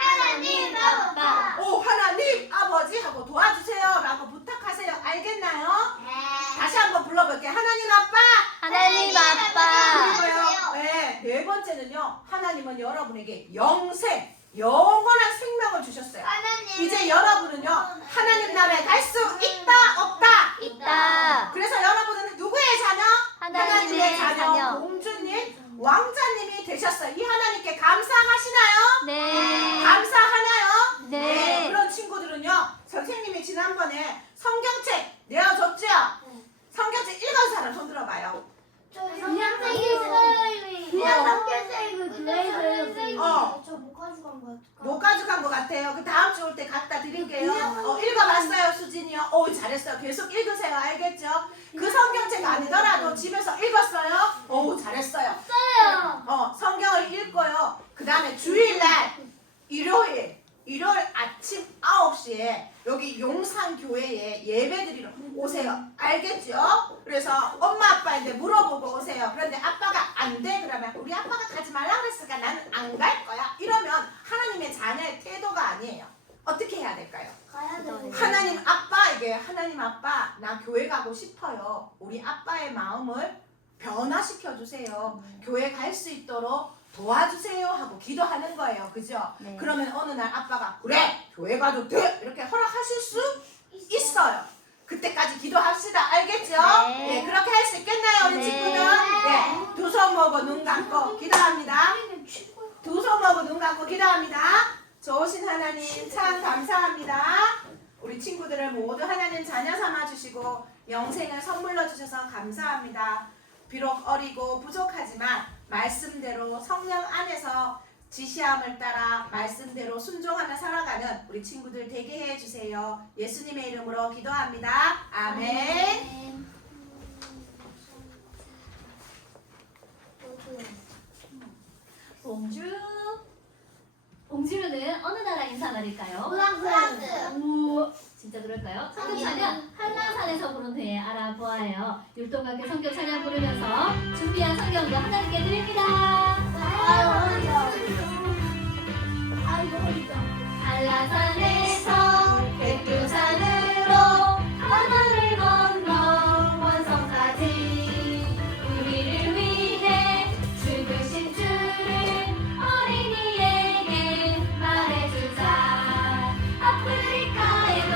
하나님 아빠. 오, 하나님 아버지 하고 도와주세요 라고 부탁하세요. 알겠나요? 다시 한번 불러볼게요. 하나님 아빠. 하나님 아빠. 그리고요, 네 번째는요, 하나님은 여러분에게 영원한 생명을 주셨어요. 이제 여러분은요, 하나님 나라에 갈 수 있다 없다? 있다. 그래서 여러분은 누구의 자녀? 하나님의 자녀. 공주님, 왕자님이 되셨어요. 이 하나님께 감사하시나요? 네. 감사하나요? 네. 그런 친구들은요, 선생님이 지난번에 성경책 내어줬죠? 성경책 읽은 사람 손 들어봐요. 그냥 저못 가져간 거 같아. 못 가져간 것 같아요. 그 다음 주 올 때 갖다 드릴게요. 읽어봤어요, 수진이요? 오, 잘했어요. 계속 읽으세요. 알겠죠? 그 성경책 아니더라도 집에서 읽었어요? 오, 잘했어요. 성경을 읽고요. 그 다음에 주일날, 일요일 아침 9시에 여기 용산교회에 예배드리러 오세요. 알겠죠? 그래서 엄마 아빠한테 물어보고 오세요. 그런데 아빠가 안 돼 그러면 우리 아빠가 가지 말라 그랬으니까 나는 안 갈 거야. 이러면 하나님의 자녀의 태도가 아니에요. 어떻게 해야 될까요? 가야 돼. 하나님 아빠에게, 하나님 아빠 나 교회 가고 싶어요. 우리 아빠의 마음을 변화시켜 주세요. 교회 갈 수 있도록 도와주세요 하고 기도하는 거예요. 그죠? 네. 그러면 어느 날 아빠가 그래 교회 가도 돼 이렇게 허락하실 수 있어요. 그때까지 기도합시다. 알겠죠? 네. 예, 그렇게 할 수 있겠나요, 우리 네. 친구들? 예, 두 손 모으고 눈 감고 기도합니다. 두 손 모으고 눈 감고 기도합니다. 좋으신 하나님 참 감사합니다. 우리 친구들을 모두 하나님 자녀 삼아 주시고 영생을 선물로 주셔서 감사합니다. 비록 어리고 부족하지만 말씀대로 성령 안에서 지시함을 따라 말씀대로 순종하며 살아가는 우리 친구들 되게 해주세요. 예수님의 이름으로 기도합니다. 아멘. 봉주. 봉주는 어느 나라 인사말일까요? 프랑스. 오, 진짜 그럴까요? 성경사는 한라산에서 부른 후에 알아보아 좋아해요. 율동하게 성경 찬양 부르면서 준비한 성경도 하나님께 드립니다. 한라산에서 백두산으로 하늘을 건너 원성까지 우리를 위해 죽으신 주를 어린이에게 말해주자. 아프리카에도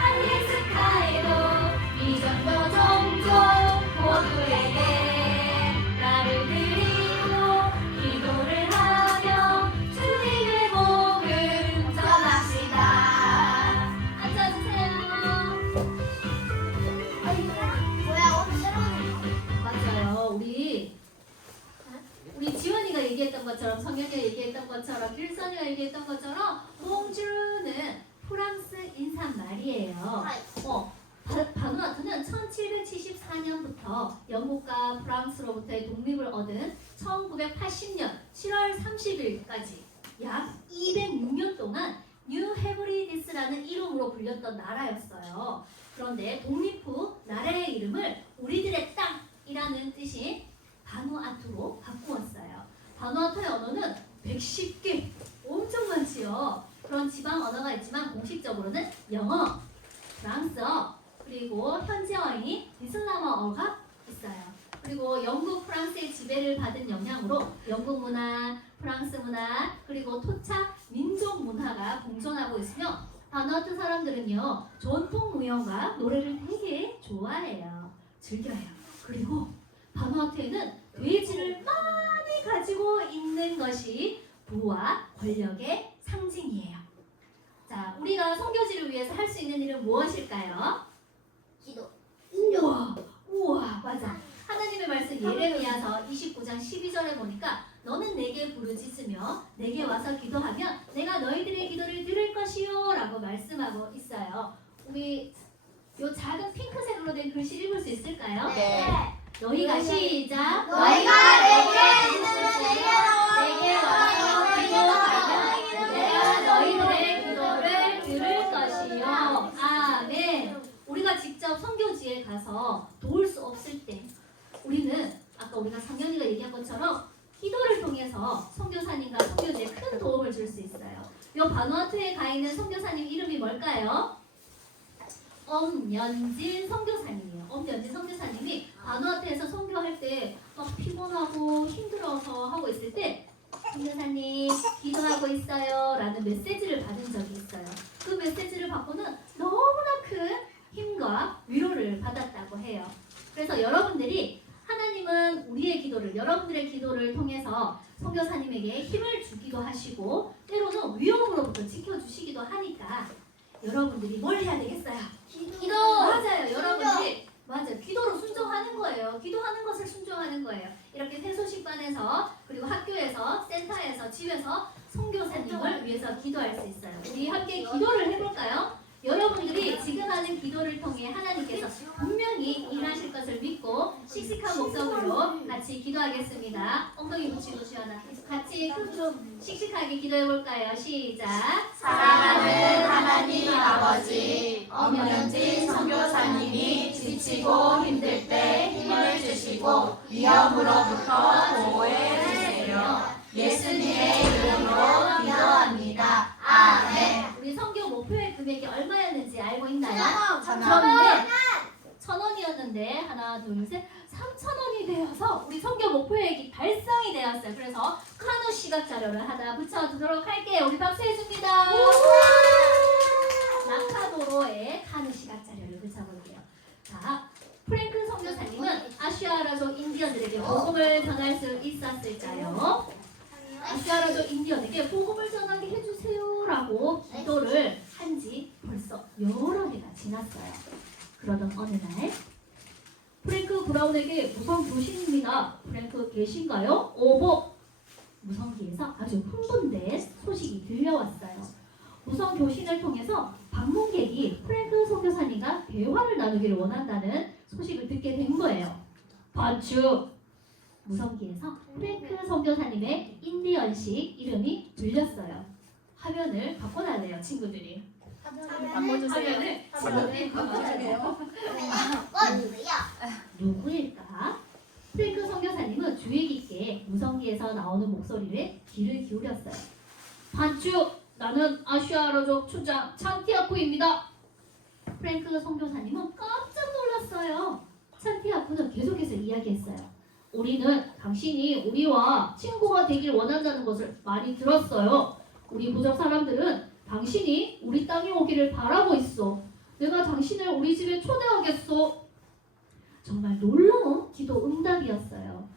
알래스카에도 미전도 종족 모두에게 나를 드리고 기도를 하며 주님의 복을 전합시다. 앉아주세요. 뭐야, 오늘 새로운 맞아요. 우리 지원이가 얘기했던 것처럼, 성현이가 얘기했던 것처럼, 길선이가 얘기했던 것처럼 봉주르는 프랑스 인사말이에요. 바누아투는 1774년부터 영국과 프랑스로부터의 독립을 얻은 1980년 7월 30일까지 약 206년 동안 뉴 헤브리디스라는 이름으로 불렸던 나라였어요. 그런데 독립 후 나라의 이름을 우리들의 땅이라는 뜻인 바누아투로 바꾸었어요. 바누아투의 언어는 110개, 엄청 많지요. 그런 지방 언어가 있지만 공식적으로는 영어, 프랑스어, 그리고 현지어인 이슬람어가 있어요. 그리고 영국, 프랑스의 지배를 받은 영향으로 영국 문화, 프랑스 문화, 그리고 토착 민족 문화가 공존하고 있으며 바누아투 사람들은요 전통 무용과 노래를 되게 좋아해요. 즐겨요. 그리고 바누아투에는 돼지를 많이 가지고 있는 것이 부와 권력의 상징이에요. 자, 우리가 선교지를 위해서 할 수 있는 일은 무엇일까요? 기도. 우와, 맞아. 하나님의 말씀 예레미야서 29장 12절에 보니까 너는 내게 부르짖으며 내게 와서 기도하면 내가 너희들의 기도를 들을 것이요 라고 말씀하고 있어요. 우리 요 작은 핑크색으로 된 글씨 읽을 수 있을까요? 네. 너희가 시작. 너희가 내게 내게 와서 기도하면 내가 너희들의 기도를 들을 것이요. 아멘. 우리가 직접 선교지에 가서 도울 수 없을 때 우리는 아까 우리가 성현이가 얘기한 것처럼 기도를 통해서 선교사님과 선교지에 큰 도움을 줄 수 있어요. 이 바누아투에 가 있는 선교사님 이름이 뭘까요? 엄연진 선교사님이에요. 엄연진 선교사님이 바누아투에서 선교할 때 막 피곤하고 힘들어서 하고 있을 때 선교사님 기도하고 있어요 라는 메시지를 받은 적이 있어요. 그 메시지를 받고는 너무나 큰 힘과 위로를 받았다고 해요. 그래서 여러분들이 하나님은 우리의 기도를, 여러분들의 기도를 통해서 선교사님에게 힘을 주기도 하시고 때로는 위험으로부터 지켜주시기도 하니까 여러분들이 뭘 해야 되겠어요? 기도! 맞아요. 여러분들이 맞아요. 기도로 순종하는 거예요. 기도하는 것을 순종하는 거예요. 이렇게 새소식반에서 그리고 학교에서 센터에서 집에서 선교사님을 위해서 기도할 수 있어요. 우리 함께 기도를 해볼까요? 여러분들이 지금 하는 기도를 통해 하나님께서 분명히 일하실 것을 믿고 씩씩한 목소리로 같이 기도하겠습니다. 엉덩이 붙이고 주연아 같이 좀 씩씩하게 기도해볼까요? 시작. 사랑하는 하나님 아버지, 엄연진 선교사님이 지치고 힘들 때 힘을 주시고 위험으로부터 보호해 주세요. 예수님의 이름으로 기도합니다. 아멘. 우리 선교 목표의 금액이 얼마였는지 알고 있나요? 1,000원. 1,000원이었는데 하나 둘 셋 3,000원이 되어서 우리 선교 목표액이 달성이 되었어요. 그래서 카누 시각 자료를 하나 붙여두도록 할게요. 우리 박수 해줍니다. 나카도로의 카누 시각 자료를 붙여볼게요. 자, 프랭크 선교사님은 아시아라족 인디언들에게 복음을 전할 수 있었을까요? 아시아라족 인디언에게 복음을 전하게 해주세요라고 기도를 한 지 벌써 여러 해가 지났어요. 그러던 어느 날 프랭크 브라운에게 무선 교신입니다. 프랭크 계신가요? 오보! 무선기에서 아주 흥분된 소식이 들려왔어요. 무선 교신을 통해서 방문객이 프랭크 선교사님과 대화를 나누기를 원한다는 소식을 듣게 된 거예요. 반축! 무선기에서 프랭크 선교사님의 인디언식 이름이 들렸어요. 화면을 바꿔달래요, 친구들이. 화면을 바꿔주세요. 누구야? 누구일까? 프랭크 선교사님은 주의 깊게 무성기에서 나오는 목소리를 귀를 기울였어요. 반주, 나는 아시아라족 추장 찬티아쿠입니다. 프랭크 선교사님은 깜짝 놀랐어요. 찬티아쿠는 계속해서 이야기했어요. 우리는 당신이 우리와 친구가 되길 원한다는 것을 많이 들었어요. 우리 부족 사람들은 당신이 우리 땅에 오기를 바라고 있어. 내가 당신을 우리 집에 초대하겠소. 정말 놀라운 기도 응답이었어요.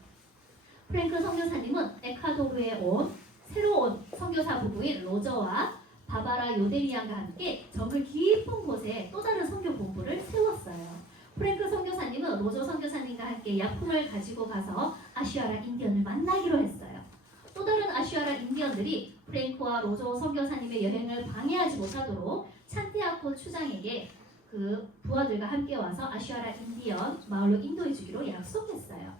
프랭크 선교사님은 에콰도르에 온 새로운 선교사 부부인 로저와 바바라 요데리안과 함께 정글 깊은 곳에 또 다른 선교 본부를 세웠어요. 프랭크 선교사님은 로저 선교사님과 함께 약품을 가지고 가서 아슈아라 인디언을 만나기로 했어요. 또 다른 아슈아라 인디언들이 프랭크와 로저 선교사님의 여행을 방해하지 못하도록 찬티아쿠 추장에게 그 부하들과 함께 와서 아슈아라 인디언 마을로 인도해 주기로 약속했어요.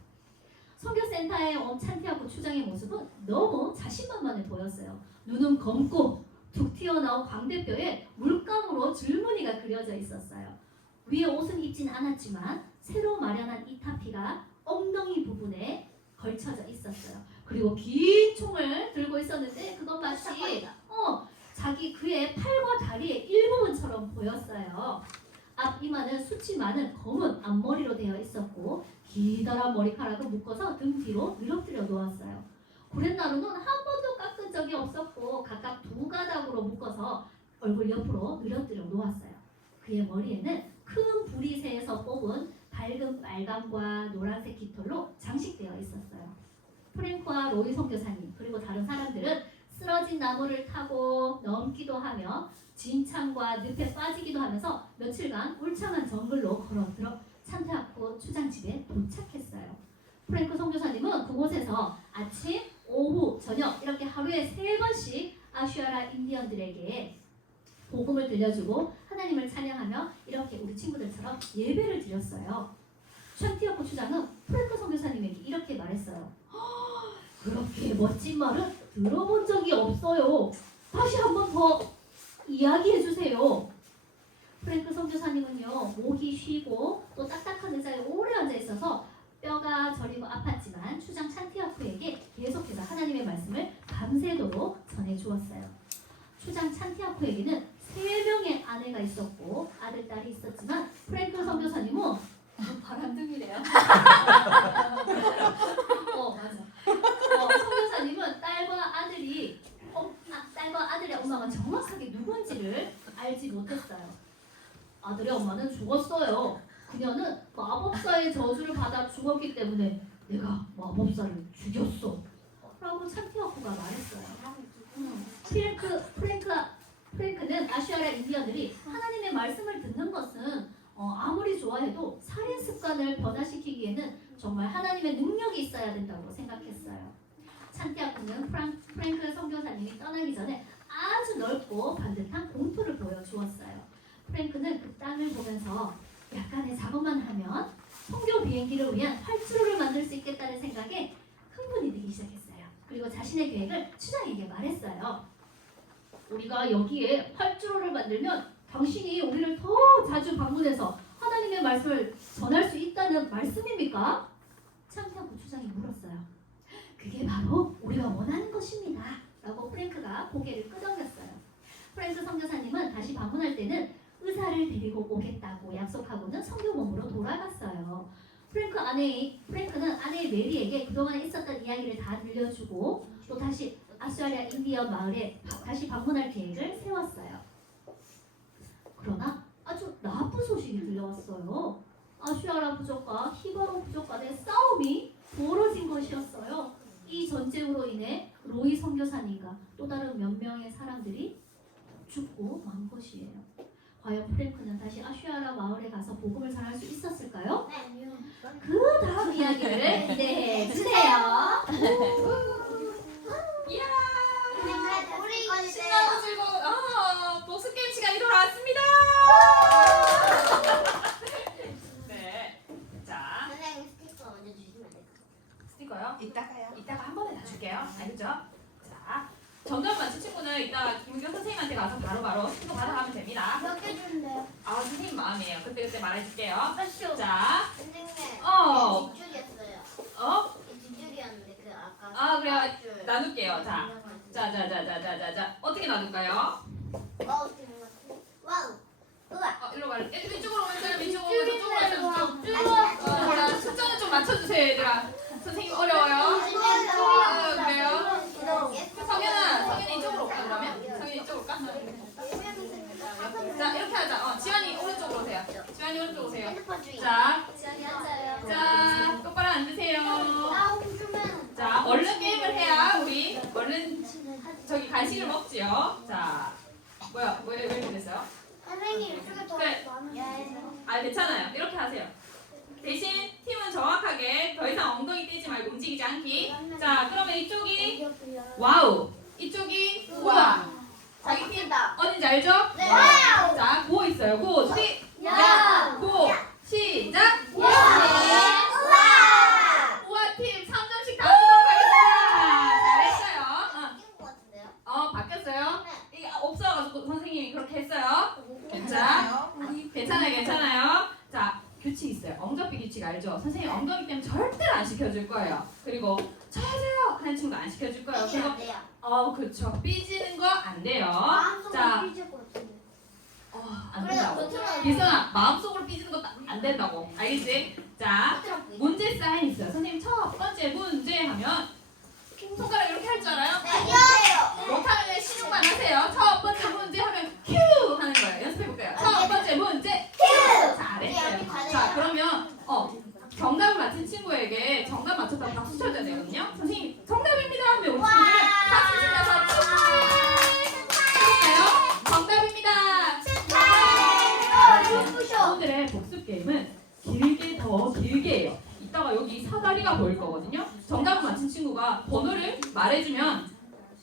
선교센터에 온 찬티아쿠 추장의 모습은 너무 자신만만해 보였어요. 눈은 검고 툭 튀어나온 광대뼈에 물감으로 줄무늬가 그려져 있었어요. 위에 옷은 입진 않았지만 새로 마련한 이타피가 엉덩이 부분에 걸쳐져 있었어요. 그리고 긴 총을 들고 있었는데 그건 마치 자기 그의 팔과 다리의 일부분처럼 보였어요. 앞 이마는 숱이 많은 검은 앞머리로 되어 있었고 기다란 머리카락을 묶어서 등 뒤로 늘어뜨려 놓았어요. 구렛나루는 한 번도 깎은 적이 없었고 각각 두 가닥으로 묶어서 얼굴 옆으로 늘어뜨려 놓았어요. 그의 머리에는 큰 부리새에서 뽑은 밝은 빨강과 노란색 깃털로 장식되어 있었어요. 프랭크와 로이 선교사님 그리고 다른 사람들은 쓰러진 나무를 타고 넘기도 하며 진창과 늪에 빠지기도 하면서 며칠간 울창한 정글로 걸어들어 찬티아쿠 추장집에 도착했어요. 프랭크 선교사님은 그곳에서 아침, 오후, 저녁 이렇게 하루에 3번씩 아슈아라 인디언들에게 복음을 들려주고 하나님을 찬양하며 이렇게 우리 친구들처럼 예배를 드렸어요. 찬티아쿠 추장은 프랭크 선교사님에게 이렇게 말했어요. 그렇게 멋진 말은 들어본 적이 없어요. 다시 한 번 더 이야기해 주세요. 프랭크 선교사님은요 목이 쉬고 또 딱딱한 의자에 오래 앉아 있어서 뼈가 저리고 아팠지만 추장 찬티아쿠에게 계속해서 하나님의 말씀을 밤새도록 전해 주었어요. 추장 찬티아쿠에게는 3명의 아내가 있었고 아들, 딸이 있었지만 프랭크 선교사님은 바람둥이래요. 맞아. 선교사님은 딸과 아들의 엄마가 정확하게 누군지를 알지 못했어요. 아들의 엄마는 죽었어요. 그녀는 마법사의 저주를 받아 죽었기 때문에 내가 마법사를 죽였어. 라고 찬티아쿠가 말했어요. 프랭크는 아슈아라 인디언들이 하나님의 말씀을 듣는 것은 아무리 좋아해도 살인 습관을 변화시키기에는 정말 하나님의 능력이 있어야 된다고 생각했어요. 찬티아쿠는 프랭크 선교사님이 떠나기 전에 아주 넓고 반듯한 공터를 보여주었어요. 프랭크는 그 땅을 보면서 약간의 작업만 하면 선교 비행기를 위한 활주로를 만들 수 있겠다는 생각에 흥분이 되기 시작했어요. 그리고 자신의 계획을 추장에게 말했어요. 우리가 여기에 활주로를 만들면 당신이 우리를 더 자주 방문해서 하나님의 말씀을 전할 수 있다는 말씀입니까? 찬티아쿠 추장이 물었어요. 그게 바로 우리가 원하는 것입니다. 라고 프랭크가 고개를 끄덕였어요. 프랭크 선교사님은 다시 방문할 때는 의사를 데리고 오겠다고 약속하고는 선교본부로 돌아갔어요. 프랭크는 아내 메리에게 그동안 있었던 이야기를 다 들려주고 또 다시 아슈아라 인디언 마을에 다시 방문할 계획을 세웠어요. 그러나 아주 나쁜 소식이 들려왔어요. 아슈아라 부족과 히바로 부족 간의 싸움이 벌어진 것이었어요. 이 전쟁으로 인해 로이 선교사님과 또 다른 몇 명의 사람들이 죽고 만 것이에요. 과연 프랭크는 다시 아슈아라 마을에 가서 복음을 전할 수 있었을까요? 아니요. 그 다음 이야기를 기대해 주세요. 이야 우리 신나고 즐거운 복수 게임 시간이 돌아왔습니다. 네, 자 선생님 스티커 먼저 주시면 안 될까요? 스티커요. 이따가요. 이따가 한 번에 다 줄게요. 알겠죠? 자, 정답 맞힌 친구는 이따 김은경 선생님한테 가서 바로 스티커 받아가면 됩니다. 몇 개 주는데요? 선생님 마음이에요. 그때 말해줄게요. 맞죠? 자, 선생님. 자. 어떻게 놔둘까요? 와우 되는 것 같아. 와우. 우와. 일로 갈래. 이쪽으로 오면서 이쪽으로 오면서 저쪽으로 해서 몰라. 숫자는 좀 맞춰주세요, 얘들아. 선생님 어려워요. 그래요? 성현이 이쪽으로 올까 그러면? 성현이 이쪽으로 올까? 자, 이렇게 하자. 지환이 오른쪽으로 오세요. 지환이 오른쪽 오세요. 핸드폰주의. 자, 지연이 앉아요. 자, 똑바로 앉으세요. 나 웃으면. 자, 얼른 게임을 해야 우리 얼른 저기 간식을 먹지요. 자, 왜 이렇게 됐어요? 선생님 이쪽에 더 그래. 많아요. 괜찮아요. 이렇게 하세요. 대신 팀은 정확하게 더 이상 엉덩이 떼지 말고 움직이지 않기. 자, 그러면 이쪽이 와우, 이쪽이 우와. 자기 팀 어딘지 알죠? 네. 자, 구호 있어요. 구호 야. 구호 시작. 우와. 우와 팀 3점씩 다 주도록 하겠습니다. 잘했어요. 바뀐 것 같은데요? 바뀌었어요? 네. 이게 없어가지고 선생님이 그렇게 했어요. 괜찮아요? 괜찮아요. 자, 규칙 있어요. 엉접비 규칙 알죠? 선생님 엉덩이 때문에 절대로 안 시켜줄 거예요. 그리고 쳐야돼요 하는 친구 안 시켜줄 거예요. 이게 그리고 안 돼요. 그쵸. 삐지는 거 안 돼요. 마음속으로 자, 삐질 것 같은데. 안 그래서 된다고. 겉으로 예선아, 마음속으로 삐지는 것도 안 된다고. 알겠지? 자, 문제 사인 있어요. 선생님 첫 번째 문제 하면 손가락 이렇게 할 줄 알아요? 안녕하세요. 못하면 그냥 시중만 하세요. 첫 번째 문제 하면 큐 하는 거예요. 연습해볼까요? 첫 번째 문제 큐! 잘했어요. 자, 그러면 정답을 맞힌 친구에게 정답 맞췄다고 박수 쳐줘야 되거든요. 선생님 정답입니다 하면 우리 친구를 박수 치면서 축하해! 정답입니다. 오늘의 복습 게임은 더 길게 해요. 이따가 여기 사다리가 보일 거거든요. 정답을 맞힌 친구가 번호를 말해주면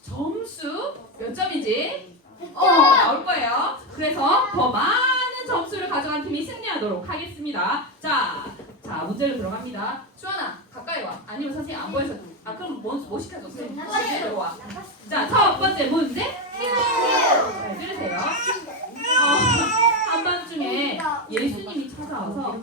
점수 몇 점인지 나올 거예요. 그래서 더 많은 점수를 가져간 팀이 승리하도록 하겠습니다. 자, 문제로 들어갑니다. 수아나 가까이 와. 아니면 선생님 안 보여서. 그럼 뭐 시켜줘? 선생님 집에 와. 자, 첫 번째 문제. 네, 들으세요. 한밤중에 예수님이 찾아와서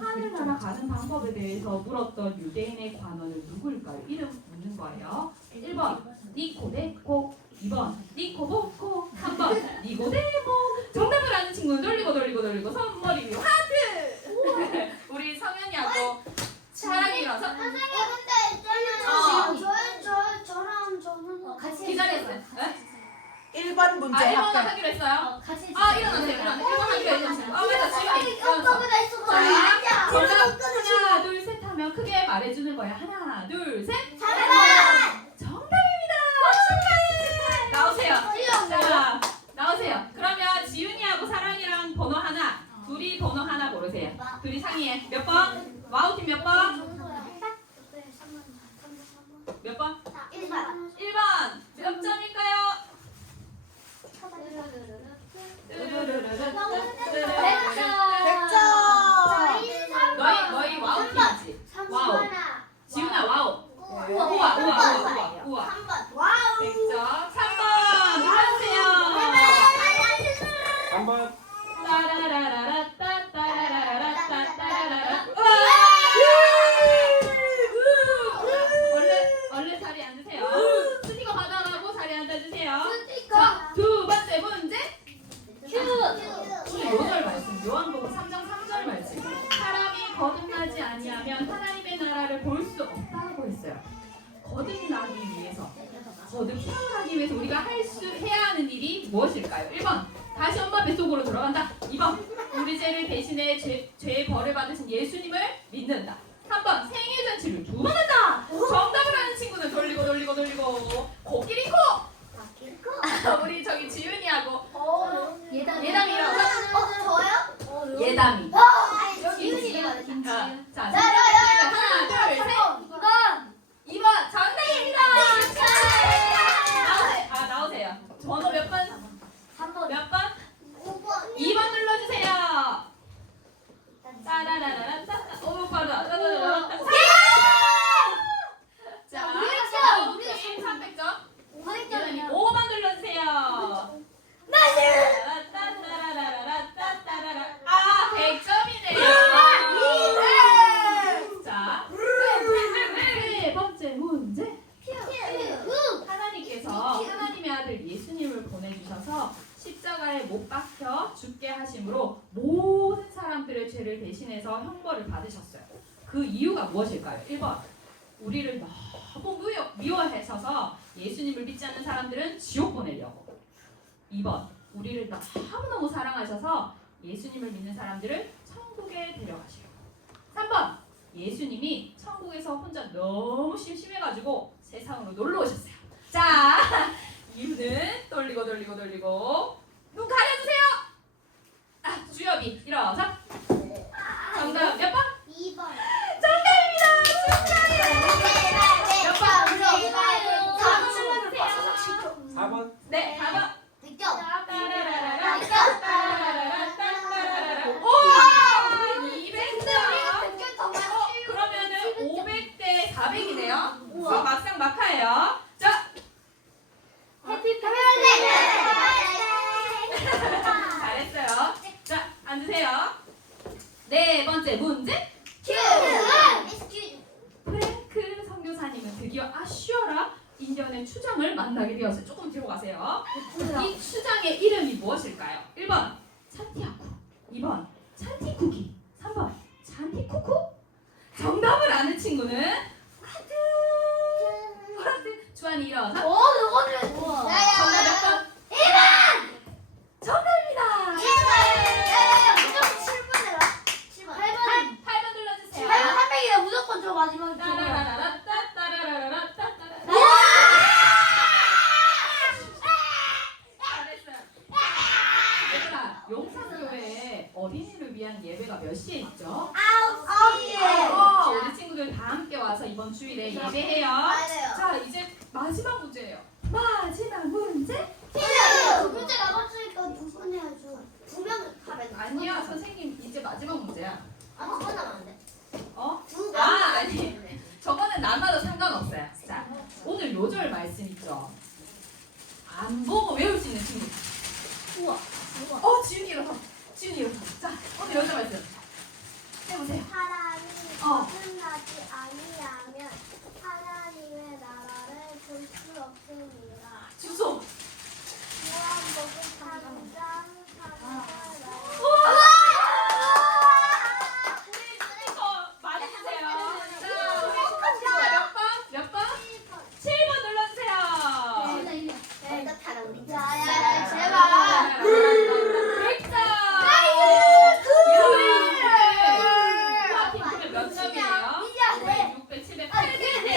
하늘나라 가는 방법에 대해서 물었던 유대인의 관원은 누구일까요? 이름 묻는 거예요. 1번 니코데코, 2번 니코보코, 3번 니고데모. 정답을 아는 친구는 돌리고 손머리 위로 하트. 우리 성현이하고 사랑이 일어서 선생님 근데 있잖아요. 저는 같이 기다렸어요. 1번 문제 1번 합격. 하기로 했어요. 같이 일어나세요. 1번 하기로 했어요. 맞아. 지금 일어나서. 다 있어. 자, 정답 하나, 둘, 셋 하면 크게 말해주는 거예요. 하나, 둘, 셋. 정답입니다. 축하해. 나오세요. 자, 나오세요. 그러면 지윤이하고 사랑이랑 번호 하나, 둘이 번호 하나 고르세요. 둘이 상의해. 몇 번? 와우팀 몇 번? 몇 번? 1번. 몇 점일까요? 너희 와우팀이지? 와우. 지윤아 와우. 우와. 100점. 3번. 눌러주세요. 3번. 얼른 자리에 앉으세요. 스티커 받아가고 자리에 앉아주세요. 자, 두 번째 문제. 오늘 요절 말씀, 요한복음 3장 3절 말씀. 사람이 거듭나지 아니하면 하나님의 나라를 볼 수 없다고 했어요. 거듭나기 위해서, 태어나기 위해서 우리가 해야 하는 일이 무엇일까요? 1번, 다시 엄마 뱃속으로 들어간다. 2번, 우리 죄를 대신해 죄의 벌을 받으신 예수님을 믿는다. 3번, 생일잔치를 2번 한다. 정답을 아는 친구는 돌리고 코끼리 코. 우리 저기 지윤이하고 예담이 일어서 저요? 예담이. 지윤이 자, 하나, 둘, 셋. 2번 정답입니다. 나오세요. 번호 몇 번? 3번. 몇 번? 5번. 2번 눌러주세요. 따라라라라따. 빠르다. 자, 우리가 300점. 5번 눌러주세요. 따라라라라따따라라. 100점이네요. 형벌을 받으셨어요. 그 이유가 무엇일까요? 1번 우리를 너무 미워하셔서 예수님을 믿지 않는 사람들은 지옥 보내려고. 2번 우리를 너무너무 사랑하셔서 예수님을 믿는 사람들을 천국에 데려가시려고. 3번 예수님이 천국에서 혼자 너무 심심해가지고 세상으로 놀러 오셨어요. 자, 이유는 돌리고 눈 가려주세요. 주엽이 일어서. 정답 몇 번? 2번. 정답입니다. 축하해요. 몇 번? 4번. 네, 4번. 100점. 오! 200점. 그러면은 500대 400이네요. 막상 막하예요. 자, 잘했어요. 자, 앉으세요. 네 번째 문제. 프랭크 선교사님은 드디어 아슈어라 인디언의 추장을 만나게 되었어요. 조금 뒤로 가세요. 이 추장의 이름이 무엇일까요? 1번 찬티아쿠, 2번 찬티쿠키, 3번 찬티쿠쿠. 정답을 아는 친구는 하트. 주한이 일어서. 정답 몇 번? 1번. 정답입니다. 8번 눌러주세요. 무조건 저 마지막에 잘했어요. 얘들아, 용산교회에 어린이를 위한 예배가 몇 시에 있죠? 우리 친구들 다 함께 와서 이번 주일에 예배해요. 자, 이제 마지막 문제예요. 마지막 문제? 아니야, 선생님 이제 마지막 문제야. 어? 아니. 저거는 나마다 상관없어요. 자, 오늘 요절 말씀 있죠? 안 보고 외울 수 있는 친구. 지훈이 일어서. 자, 오늘 요절 말씀. 해보세요. 사람이 어. 거듭나지 아니하면 하나님의 나라를 볼 수 없습니다. 주소. 요한복음 3장 3절 우리 스티커 많이 주세요. 자, 우리 스티커 몇 번? 7번 눌러주세요. 제발. 100점. 몇 점이에요? 600, 700, 800대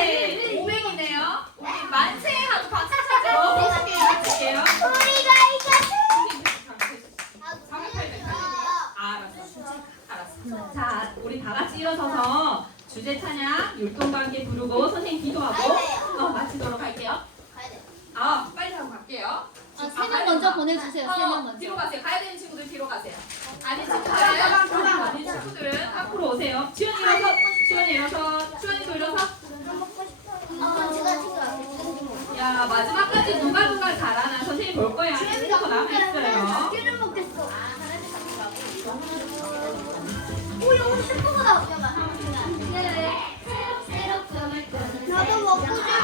500이네요. 우리 만세하고 박수 쳐주세요. 할게요. 알았어. 자, 우리 다 같이 일어서서 주제 찬양 율동과 함께 부르고 선생님 기도하고 마치도록 할게요. 빨리 하고 갈게요. 3명 먼저 보내주세요. 3명 먼저. 뒤로 가세요. 가야 되는 친구들 뒤로 가세요. 아닌 친구들은 앞으로 오세요. 주연이 일어서. 주연이도 일어서. 야, 마지막까지 누가 잘하나 선생님 볼 거야. 스티커 남아있어요. 나도 먹고 싶어요.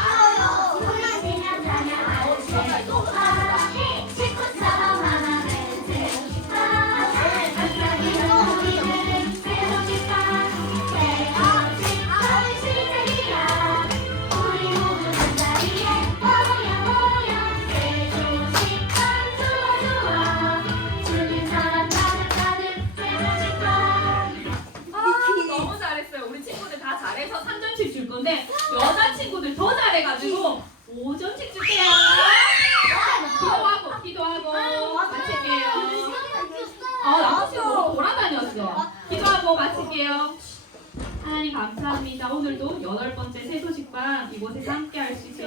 너무 잘했어요. 우리 친구들 다 잘해서 3점씩 줄 건데 여자 친구들 더 잘해가지고 5점씩 줄게요. 기도하고 마칠게요. 나머지 돌아다녔어. 기도하고 마칠게요. 하나님 감사합니다. 오늘도 8번째 새소식반 이곳에서 함께 할 수 있게